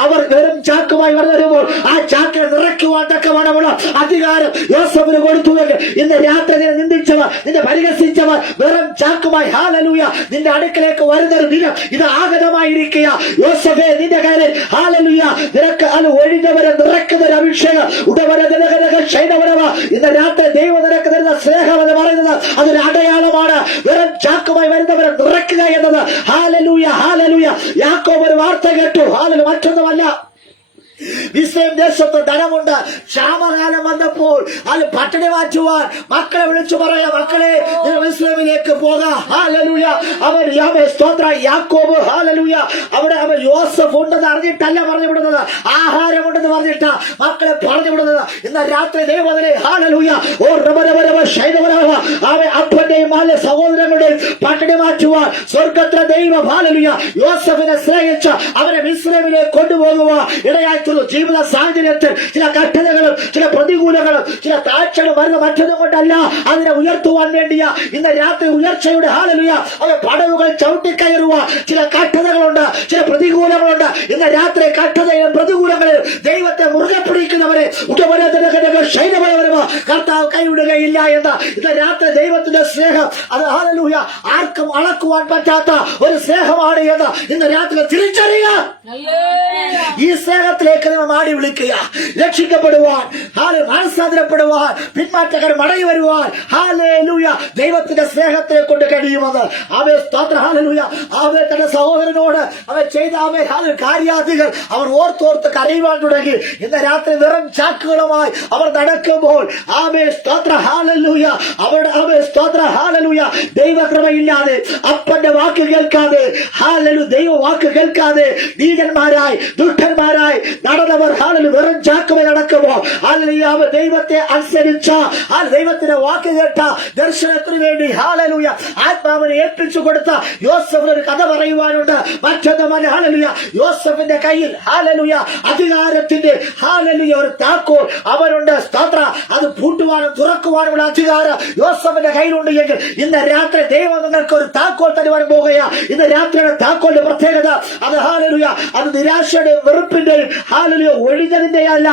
അവർ വെറും ചാക്കുമായി വരുമ്പോൾ ആ ചാക്കിനെ നിറയ്ക്കുവാൻ തക്കവണ്ണമുള്ള അധികാരം യോസഫിന് കൊടുത്തുവെങ്കിൽ ഇന്ന് രാത്രി നിന്നെ നിന്ദിച്ചവർ, നിന്നെ പരിഹസിച്ചവർ വെറും ചാക്കുമായി ഹല്ലേലൂയ നിന്റെ അടുക്കലേക്ക് വരുന്നൊരു ദിനം ഇത് ആഗതമായിരിക്കുക. യോസഫേ നിന്റെ കാര്യം ഹല്ലേലൂയ നിനക്ക് അത് ഒഴിഞ്ഞവരെ നിറയ്ക്കുന്ന ഒരു അഭിഷേകം ഉടവരെ ഇന്ന് രാത്രി ദൈവം നിനക്ക് തരുന്ന സ്നേഹം എന്ന് പറയുന്നത് അതൊരു അടയാളമാണ്. വെറും ചാക്കുമായി വരുന്നവരെ നിറയ്ക്കുക എന്നത്. Hallelujah hallelujah. യാക്കോബ് ഒരു വാർത്ത കേട്ടു. ഹല്ലേലൂയ മറ്റൊന്നുമല്ല, ഇസ്രായേൽ ദേശത്ത് ധനമുണ്ട്. ക്ഷാമകാലം വന്നപ്പോൾ അത് പട്ടിണി മാറ്റുവാൻ മക്കളെ വിളിച്ചു പറയാ, മക്കളെ ഇസ്രായേലിലേക്ക് പോകാം. ഹല്ലേലൂയ. അവൻ സ്തോത്ര യാക്കോബ് ഹല്ലേലൂയ അവിടെ അവൻ യോസഫ് ഉണ്ടെന്ന് അറിഞ്ഞിട്ടല്ല പറഞ്ഞു വിടുന്നത്, ആഹാരമുണ്ടെന്ന് പറഞ്ഞിട്ട് മക്കളെ പറഞ്ഞു വിടുന്നത്. ഇന്ന് രാത്രി ദൈവത്തിലെ ഹല്ലേലൂയ അവൻ അപ്പന്റെയും മാല സഹോദരങ്ങളുടെയും പട്ടിണി മാറ്റുവാൻ സ്വർഗത്തിലെ ദൈവം ഹല്ലേലൂയ യോസഫിനെ സ്നേഹിച്ച് അവനെ ഇസ്രായേലിലേക്ക് കൊണ്ടുപോകുവാൻ ഇടയായി. ജീവിത സാഹചര്യത്തിൽ ചില കഠിനങ്ങളും ചില പ്രതികൂലങ്ങളും ചില താഴ്ചകളും വരുന്ന മറ്റൊന്നും കൊണ്ടല്ല, അതിനെ ഉയർത്തുവാൻ വേണ്ടിയാ ഇന്ന് രാത്രി ഉയർച്ചയുടെ ഹല്ലേലൂയ അവ പടവുകൾ ചവിട്ടിക്കയറുക. ചില കഠിനകളുണ്ട്, ചില പ്രതികൂലങ്ങളുണ്ട്. ഇന്ന് രാത്രി കഠിനയും പ്രതികൂലങ്ങളിലും ദൈവത്തെ മുറുകെ പിടിക്കുന്നവരെ കർത്താവ് കൈവിടുകയില്ല എന്ന് ഇന്ന് രാത്രി ദൈവത്തിന്റെ സ്നേഹം അത് ഹല്ലേലൂയ ആർക്കും അളക്കുവാൻ പറ്റാത്ത ഒരു സ്നേഹമാണ് എന്ന് ഇന്ന് രാത്രി തിരിച്ചറിയുക. ഈ സ്നേഹത്തിലേക്ക് നിങ്ങൾ മാടി വിളിക്കുക. രക്ഷിക്കപ്പെടുവാൻ, മനസ്സാന്തരപ്പെടുവാൻ, പിന്മാറ്റക്കാർ മടങ്ങി വരുവാൻ ഹല്ലേലൂയ ദൈവത്തിന്റെ സ്നേഹത്തെ കൊണ്ട് കഴിയുമെന്ന് അവൻ സ്തോത്ര ഹല്ലേലൂയ. അവൻ തന്റെ സഹോദരനോട് അവൻ ചെയ്ത കാര്യാദികൾ അവർ ഓർത്തോർത്ത് കരയുവാൻ തുടങ്ങി. ഇന്ന് രാത്രി വെറും ചാക്കുകളുമായി അവർ നടക്കുമ്പോൾ അവൻ സ്തോത്ര ഹല്ലേലൂയ അവരുടെ സ്തോത്ര ഹല്ലേലൂയ ദൈവകൃപയില്ലാതെ അപ്പന്റെ വാക്ക് കേൾക്കാതെ ഹല്ലേലൂയ ദൈവ വാക്ക് കേൾക്കാതെ നീചന്മാരായി ദുഷ്ടന്മാരായി നടന്നവർ ഹല്ലേലൂയ വെറും ചാക്കുമായി നടക്കുമ്പോൾ ഹല്ലേലൂയ ദൈവത്തെ അനുസരിച്ച ആ ദൈവത്തിന്റെ വാക്ക് കേട്ട ദർശനത്തിന് വേണ്ടി ഹല്ലേലൂയ ആത്മാവിനെ ഏൽപ്പിച്ചു കൊടുത്ത യോസഫിന് ഒരു കഥ പറയുവാനുണ്ട്. മറ്റൊന്നുമല്ല ഹല്ലേലൂയ യോസഫിന്റെ കയ്യിൽ ഹല്ലേലൂയ അധികാരത്തിന്റെ ഹല്ലേലൂയ ഒരു താക്കോൽ അവനുണ്ട്. സ്തോത്ര അത് പൂട്ടുവാനും തുറക്കുവാനുമുള്ള അധികാരം യോസഫിന്റെ കയ്യിലുണ്ട് എങ്കിൽ ഇന്ന് രാത്രി ദൈവം നിങ്ങൾക്ക് ഒരു താക്കോൽ തരുവാൻ പോകുകയാ. ഇന്ന് രാത്രിയുടെ താക്കോലിന്റെ പ്രത്യേകത അത് ഹല്ലേലൂയ അത് നിരാശയുടെ വെറുപ്പിന്റെയും ഹല്ലേലൂയ ഒഴിഞ്ഞതിന്റെ അല്ല,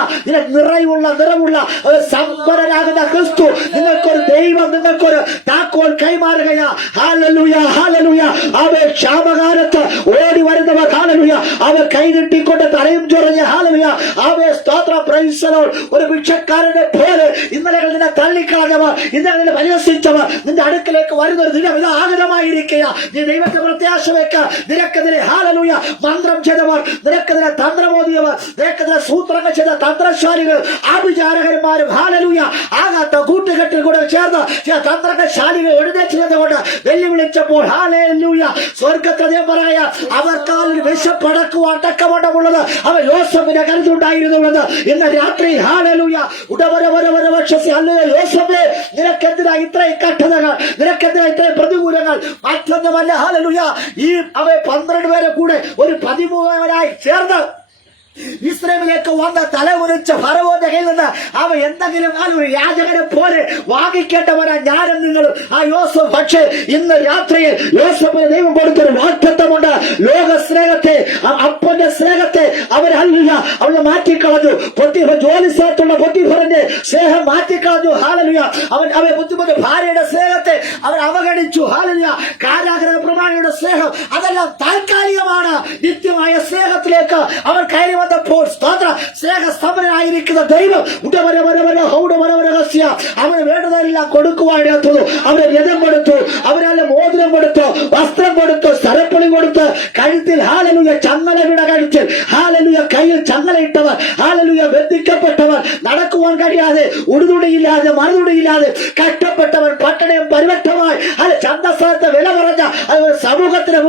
നിറവുള്ള ഒരു സമ്പന്നനാകുന്ന ക്രിസ്തു നിങ്ങൾക്കൊരു ദൈവം നിങ്ങൾക്കൊരു താക്കോൽ കൈമാറുകയാ. ഹല്ലേലൂയ ഹല്ലേലൂയ അവൻ ക്ഷാമകാലത്ത് ഓടി വരുന്നവർ ഹല്ലേലൂയ അവർ കൈനീട്ടിക്കൊണ്ട് തലയും ചൊറിഞ്ഞ് ഹല്ലേലൂയ അവൻ സ്തോത്ര പ്രൈസ് ദി ലോർഡ് ഒരു ഭിക്ഷക്കാരനെ പോലെ ഇന്നലെ നിന്നെ തള്ളിക്കളഞ്ഞവർ, ഇന്നലെ നിന്നെ പരിഹസിച്ചവർ നിന്റെ അടുക്കലേക്ക് വരുന്ന ഒരു ദിനം ഇത് ആഗതമായിരിക്കുക. നീ ദൈവത്തെ പ്രത്യാശ വെക്ക. നിനക്കെതിരെ ഹല്ലേലൂയ മന്ത്രം ചെയ്തവർ, നിനക്കെതിരെ തന്ത്രമോദിയവർ, നിനക്കെതിരെ സൂത്രങ്ങൾ ചെയ്ത തന്ത്രശാലികൾ ആഭിചാരകന്മാരും ഹല്ലേലൂയ ആകാത്ത കൂട്ടുകെട്ടിൽ കൂടെ ചേർന്ന് ചില തന്ത്രശാലികൾ എഴുന്നേറ്റ് ചെയ്തുകൊണ്ട് വെല്ലുവിളിച്ചപ്പോൾ ഹല്ലേലൂയ സ്വർഗത്തെ പറയാ അവർക്കാൽ വിശപ്പടക്കുവാൻ തക്കവണ്ണമുള്ളത് അവൻ യോസഫിന്റെ കരുതുണ്ടായിരുന്നുവെന്ന് ഇന്ന് രാത്രി ഹല്ലേലൂയ യോസഫേ നിനക്കെതിരാ ഇത്രയും കഠിനങ്ങൾ, നിനക്കെതിരാ ഇത്രയും പ്രതികൂലങ്ങൾ മറ്റൊന്നുമല്ല ഹല്ലേലൂയ ഈ അവ 12 പേരെ കൂടെ ഒരു 13 ചേർന്ന് ഇസ്രായേലിലേക്ക് വന്ന തലകുനിച്ച ഫറവോന്റെ കയ്യിൽ നിന്ന് അവ എന്തെങ്കിലും ഒരു യാചകനെ പോലെ വാങ്ങിക്കേണ്ടവരാ ഞാനും നിങ്ങളും ആ യോസഫ്. പക്ഷേ ഇന്ന് രാത്രിയിൽ യോസഫിന് ദൈവം കൊടുത്തൊരു വാഗ്ദത്തമുണ്ട്. ലോക സ്നേഹത്തെ അപ്പന്റെ സ്നേഹത്തെ അവനെ മാറ്റിക്കളഞ്ഞു. ജോലി സ്ഥലത്തുള്ള പൊത്തിഫറിന്റെ സ്നേഹം മാറ്റിക്കളഞ്ഞു. ഹല്ലേലൂയ അവൻ ബുദ്ധിമുട്ട് ഭാര്യയുടെ സ്നേഹത്തെ അവൻ അവഗണിച്ചു. ഹല്ലേലൂയ കാരാഗ്രഹ പ്രമാണിയുടെ സ്നേഹം അതെല്ലാം താൽക്കാലിക താൽക്കാലികമാണ്. നിത്യമായ സ്നേഹത്തിലേക്ക് അവൻ കയറി വന്നപ്പോൾ സ്തോത്രം സ്നേഹസ്തംഭനായിരിക്കുന്ന ദൈവം അവന് വേണ്ടതെല്ലാം കൊടുക്കുവാനായിരുന്നു. അവന് രഥം കൊടുത്തു, അവനല്ല മോതിരം കൊടുത്തു, വസ്ത്രം കൊടുത്തു, സ്ഥലപ്പണി കൊടുത്ത്, കഴുത്തിൽ ഹാലലുയ ചങ്ങലയുടെ കഴുത്തിൽ ഹാലലുയ കയ്യിൽ ചങ്ങലയിട്ടവർ, ഹാലലുയ ബന്ധിക്കപ്പെട്ടവർ, നടക്കുവാൻ കഴിയാതെ ഉടുതുടിയില്ലാതെ മറുതുടിയില്ലാതെ കഷ്ടപ്പെട്ടവൻ, പട്ടണയും പരിവട്ടമായി ചന്തസ്ഥലത്ത് വില പറഞ്ഞ സമൂഹത്തിന്റെ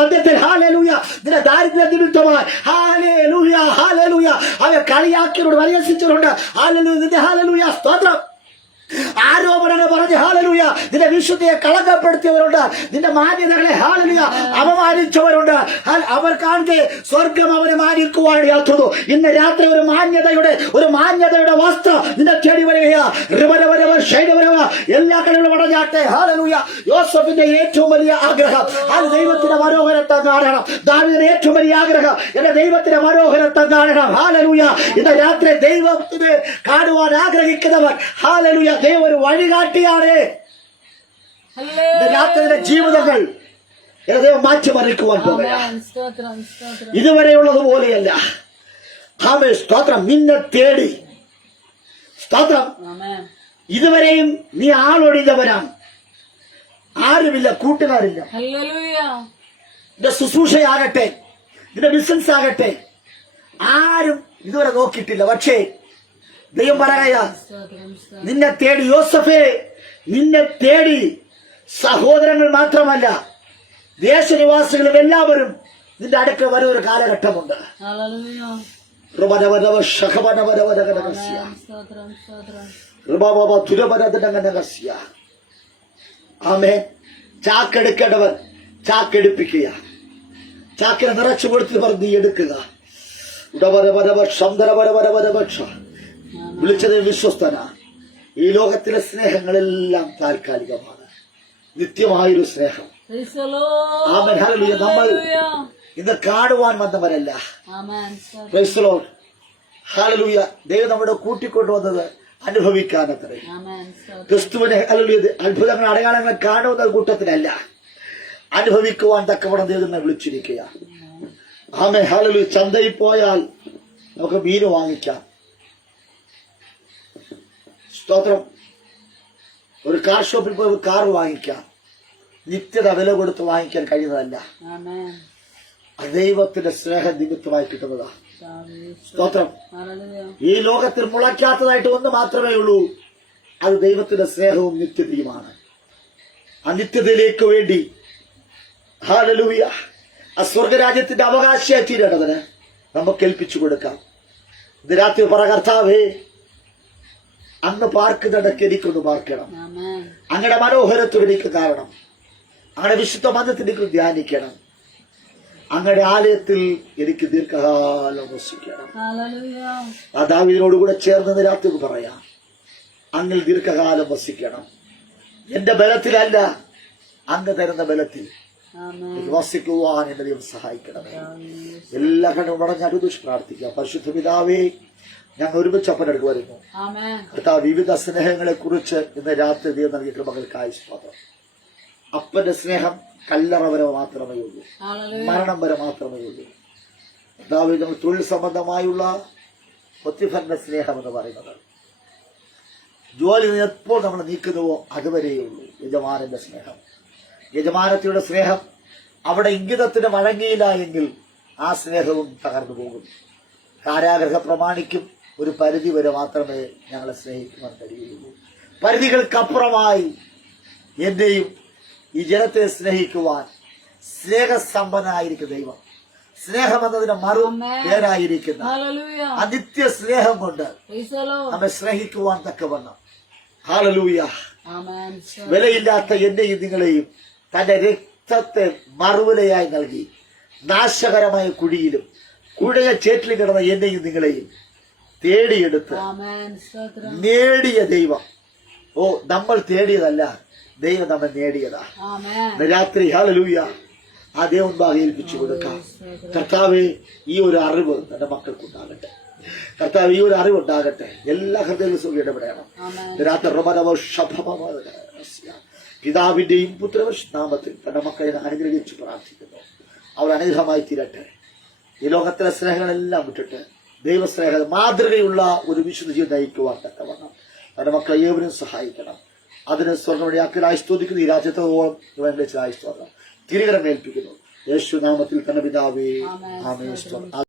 മധ്യത്തിൽ ഹാലലുയ നിന്റെ ദാരിദ്ര്യ നിമിത്തമായി ഹാലലുയ ഹാലലുയ അവൻ കളിയാക്കിയോട് പരിഹസിച്ചിട്ടുണ്ട്. ഹാലലുയ നിന്റെ ഹാലലുയ സ്തോത്രം ആരോപണങ്ങൾ പറഞ്ഞ് ഹാലലുയ നിന്റെ വിശുദ്ധിയെ കളങ്കപ്പെടുത്തിയവരുണ്ട്. നിന്റെ മാന്യതകളെ ഹാലലുയ അപമാനിച്ചവരുണ്ട്. അവർ കാണെ സ്വർഗം അവനെ മാനിക്കുവാൻ യാത്രതു. ഇന്ന് രാത്രി ഒരു മാന്യതയുടെ വസ്ത്രം നിന്റെ തേടി വരികയാ. എല്ലാ കളികളും അടഞ്ഞാട്ടെ. ഹാലലുയ യോസഫിന്റെ ഏറ്റവും വലിയ ആഗ്രഹം അത് ദൈവത്തിന്റെ മനോഹരത്തെ കാണണം. ദാവീദിന്റെ ഏറ്റവും വലിയ ആഗ്രഹം എന്റെ ദൈവത്തിന്റെ മനോഹരത്തെ കാണണം. ഹാലലുയ ഇന്ന് രാത്രി ദൈവത്തിന് കാണുവാൻ ആഗ്രഹിക്കുന്നവർ ഹാലലുയ ദൈവം ഒരു വഴികാട്ടിയാണ്. രാത്രിയുടെ ജീവിതങ്ങൾ ദൈവം മാറ്റിമറിക്കുവാൻ പോകുകയാണ്. ഇതുവരെയുള്ളതുപോലെയല്ല. ആമേൻ സ്തോത്രം. നിന്നെ തേടി സ്തോത്രം. ഇതുവരെയും നീ ആളൊഴിഞ്ഞവനാണ്. ആരുമില്ല, കൂട്ടുകാരില്ല. നിന്റെ ശുശ്രൂഷയാകട്ടെ, നിന്റെ ബിസിനസ് ആകട്ടെ, ആരും ഇതുവരെ നോക്കിയിട്ടില്ല. പക്ഷേ ദൈവം പറയാ നിന്നെ തേടി യോസഫേ, നിന്നെ തേടി സഹോദരങ്ങൾ മാത്രമല്ല ദേശനിവാസികളും എല്ലാവരും നിന്റെ അടുക്കൽ വരുന്ന ഒരു കാലഘട്ടമുണ്ട്. ആമേ ചാക്കെടുക്കേണ്ടവൻ ചാക്കെടുപ്പിക്കുക. ചാക്കിനെ നിറച്ചു കൊടുത്ത് പറഞ്ഞ് നീ എടുക്കുക. വിളിച്ചത് വിശ്വസ്തന. ഈ ലോകത്തിലെ സ്നേഹങ്ങളെല്ലാം താൽക്കാലികമാണ്. നിത്യമായൊരു സ്നേഹം. Amen hallelujah. നമ്മൾ ഇന്ന് കാണുവാൻ വന്നവരല്ല. Praise Lord. ഹല്ലേലൂയ. ദൈവം നമ്മുടെ കൂട്ടിക്കൊണ്ടുവന്നത് അനുഭവിക്കാനത്രേ. ക്രിസ്തുവിനെ ഹല്ലേലൂയ അത്ഭുതങ്ങൾ അടയാളങ്ങൾ കാണുന്ന കൂട്ടത്തിലല്ല, അനുഭവിക്കുവാൻ തക്കവണ്ണം ദൈവം നമ്മെ വിളിച്ചിരിക്കുക. Amen hallelujah. ചന്തയിൽ പോയാൽ നമുക്ക് മീൻ വാങ്ങിക്കാം. സ്തോത്രം. ഒരു കാർ ഷോപ്പിൽ പോയി ഒരു കാർ വാങ്ങിക്കാം. നിത്യത വില കൊടുത്ത് വാങ്ങിക്കാൻ കഴിയുന്നതല്ല. ദൈവത്തിന്റെ സ്നേഹം നിമിത്തമായി കിട്ടുന്നതാ. സ്തോത്രം. ഈ ലോകത്തിൽ മുളയ്ക്കാത്തതായിട്ട് ഒന്ന് മാത്രമേ ഉള്ളൂ, അത് ദൈവത്തിന്റെ സ്നേഹവും നിത്യതയുമാണ്. ആ നിത്യതയിലേക്ക് വേണ്ടി ഹല്ലേലൂയ ആ സ്വർഗരാജ്യത്തിന്റെ അവകാശിയായി തീരേണ്ടതിന് നമുക്ക് ഏൽപ്പിച്ചു കൊടുക്കാം. ഇത് രാത്രി പറ, കർത്താവേ അങ്ങ് പാർക്കുന്നിടക്ക് എനിക്കൊന്ന് പാർക്കണം. അങ്ങയുടെ മനോഹരത്വം എനിക്ക് കാരണം. അങ്ങയുടെ വിശുദ്ധ മന്ദിരത്തിൽ എനിക്ക് ധ്യാനിക്കണം. അങ്ങയുടെ ആലയത്തിൽ എനിക്ക് ദീർഘകാലം വസിക്കണം. ആ ദാവീദിനോടുകൂടെ ചേർന്ന് രാത്രി പറയാം, അങ്ങിൽ ദീർഘകാലം വസിക്കണം. എന്റെ ബലത്തിലല്ല, അങ്ങ് തരുന്ന ബലത്തിൽ വസിക്കുവാൻ എന്റെ ദൈവം സഹായിക്കണമേ. എല്ലാ കണ്ണും അടഞ്ഞ് അനുദുഷ് പ്രാർത്ഥിക്കാം. പരിശുദ്ധ പിതാവേ, ഞങ്ങൾ ഒരുമിച്ച് അപ്പനടുക്ക് വരുന്നു. കർത്താവ് വിവിധ സ്നേഹങ്ങളെ കുറിച്ച് ഇന്ന് രാത്രി ദൈവം നൽകിയിട്ടുള്ള മകൾക്കായി സ്തോത്രം. അപ്പന്റെ സ്നേഹം കല്ലറ വരെ മാത്രമേ ഉള്ളൂ, മരണം വരെ മാത്രമേ ഉള്ളൂ. കർത്താവ് നമ്മൾ തൊഴിൽ സംബന്ധമായുള്ള പൊത്തിഫറിന്റെ സ്നേഹം എന്ന് പറയുന്നത് ജോലി എപ്പോൾ നമ്മൾ നീക്കുന്നുവോ അതുവരെയേ ഉള്ളൂ യജമാനന്റെ സ്നേഹം. യജമാനത്തിയുടെ സ്നേഹം അവിടെ ഇംഗിതത്തിന് വഴങ്ങിയില്ല എങ്കിൽ ആ സ്നേഹവും തകർന്നു പോകും. കാരാഗ്രഹ പ്രമാണിക്കും ഒരു പരിധി വരെ മാത്രമേ ഞങ്ങളെ സ്നേഹിക്കുവാൻ കഴിയുള്ളൂ. പരിധികൾക്കപ്പുറമായി എന്റെയും ഈ ജനത്തെ സ്നേഹിക്കുവാൻ സ്നേഹസമ്പന്നനായിരിക്കുന്ന ദൈവം, സ്നേഹമെന്നതിന് മറു പേരായിരിക്കുന്ന ആ നിത്യ സ്നേഹം കൊണ്ട് നമ്മെ സ്നേഹിക്കുവാൻ തക്കവണ്ണം ഹല്ലേലൂയ വിലയില്ലാത്ത എന്നെയും നിങ്ങളെയും തന്റെ രക്തത്തെ മറുവിലയായി നൽകി നാശകരമായ കുഴിയിലും കുഴയ ചേറ്റിൽ കിടന്ന എന്നെയും നിങ്ങളെയും തേടിയെടുത്ത് നേടിയ ദൈവം. ഓ, നമ്മൾ തേടിയതല്ല, ദൈവം നമ്മെ നേടിയതാ. രാത്രി ഹല്ലേലൂയ ആ ദൈവം മുൻപാകെ ഏൽപ്പിച്ചു കൊടുക്കാം. കർത്താവേ, ഈ ഒരു അറിവ് എന്റെ മക്കൾക്കുണ്ടാകട്ടെ. കർത്താവ്, ഈ ഒരു അറിവുണ്ടാകട്ടെ. എല്ലാ ഹൃദയവും ഇടപെടണം. പിതാവിന്റെയും പുത്രനാമത്തിൽ തന്റെ മക്കളെ അനുഗ്രഹിച്ച് പ്രാർത്ഥിക്കുന്നു. അവർ അനുഗ്രഹമായി തീരട്ടെ. ഈ ലോകത്തിലെ സ്നേഹങ്ങളെല്ലാം വിട്ടിട്ട് ദൈവസ്നേഹ മാതൃകയുള്ള ഒരു വിശുദ്ധ ജീവിതം നയിക്കുവാൻ തക്കവണ്ണം അവരുടെ മക്കളെ ഏവരും സഹായിക്കണം. അതിന് സ്വർണ്ണമണിയാക്കലായി സ്തുതിക്കുന്നു. ഈ രാജ്യത്തോളം ഇവൻ സ്തോത്രം തിരികരം ഏൽപ്പിക്കുന്നു. യേശു നാമത്തിൽ തന്നെ പിതാവേ, ആമേൻ.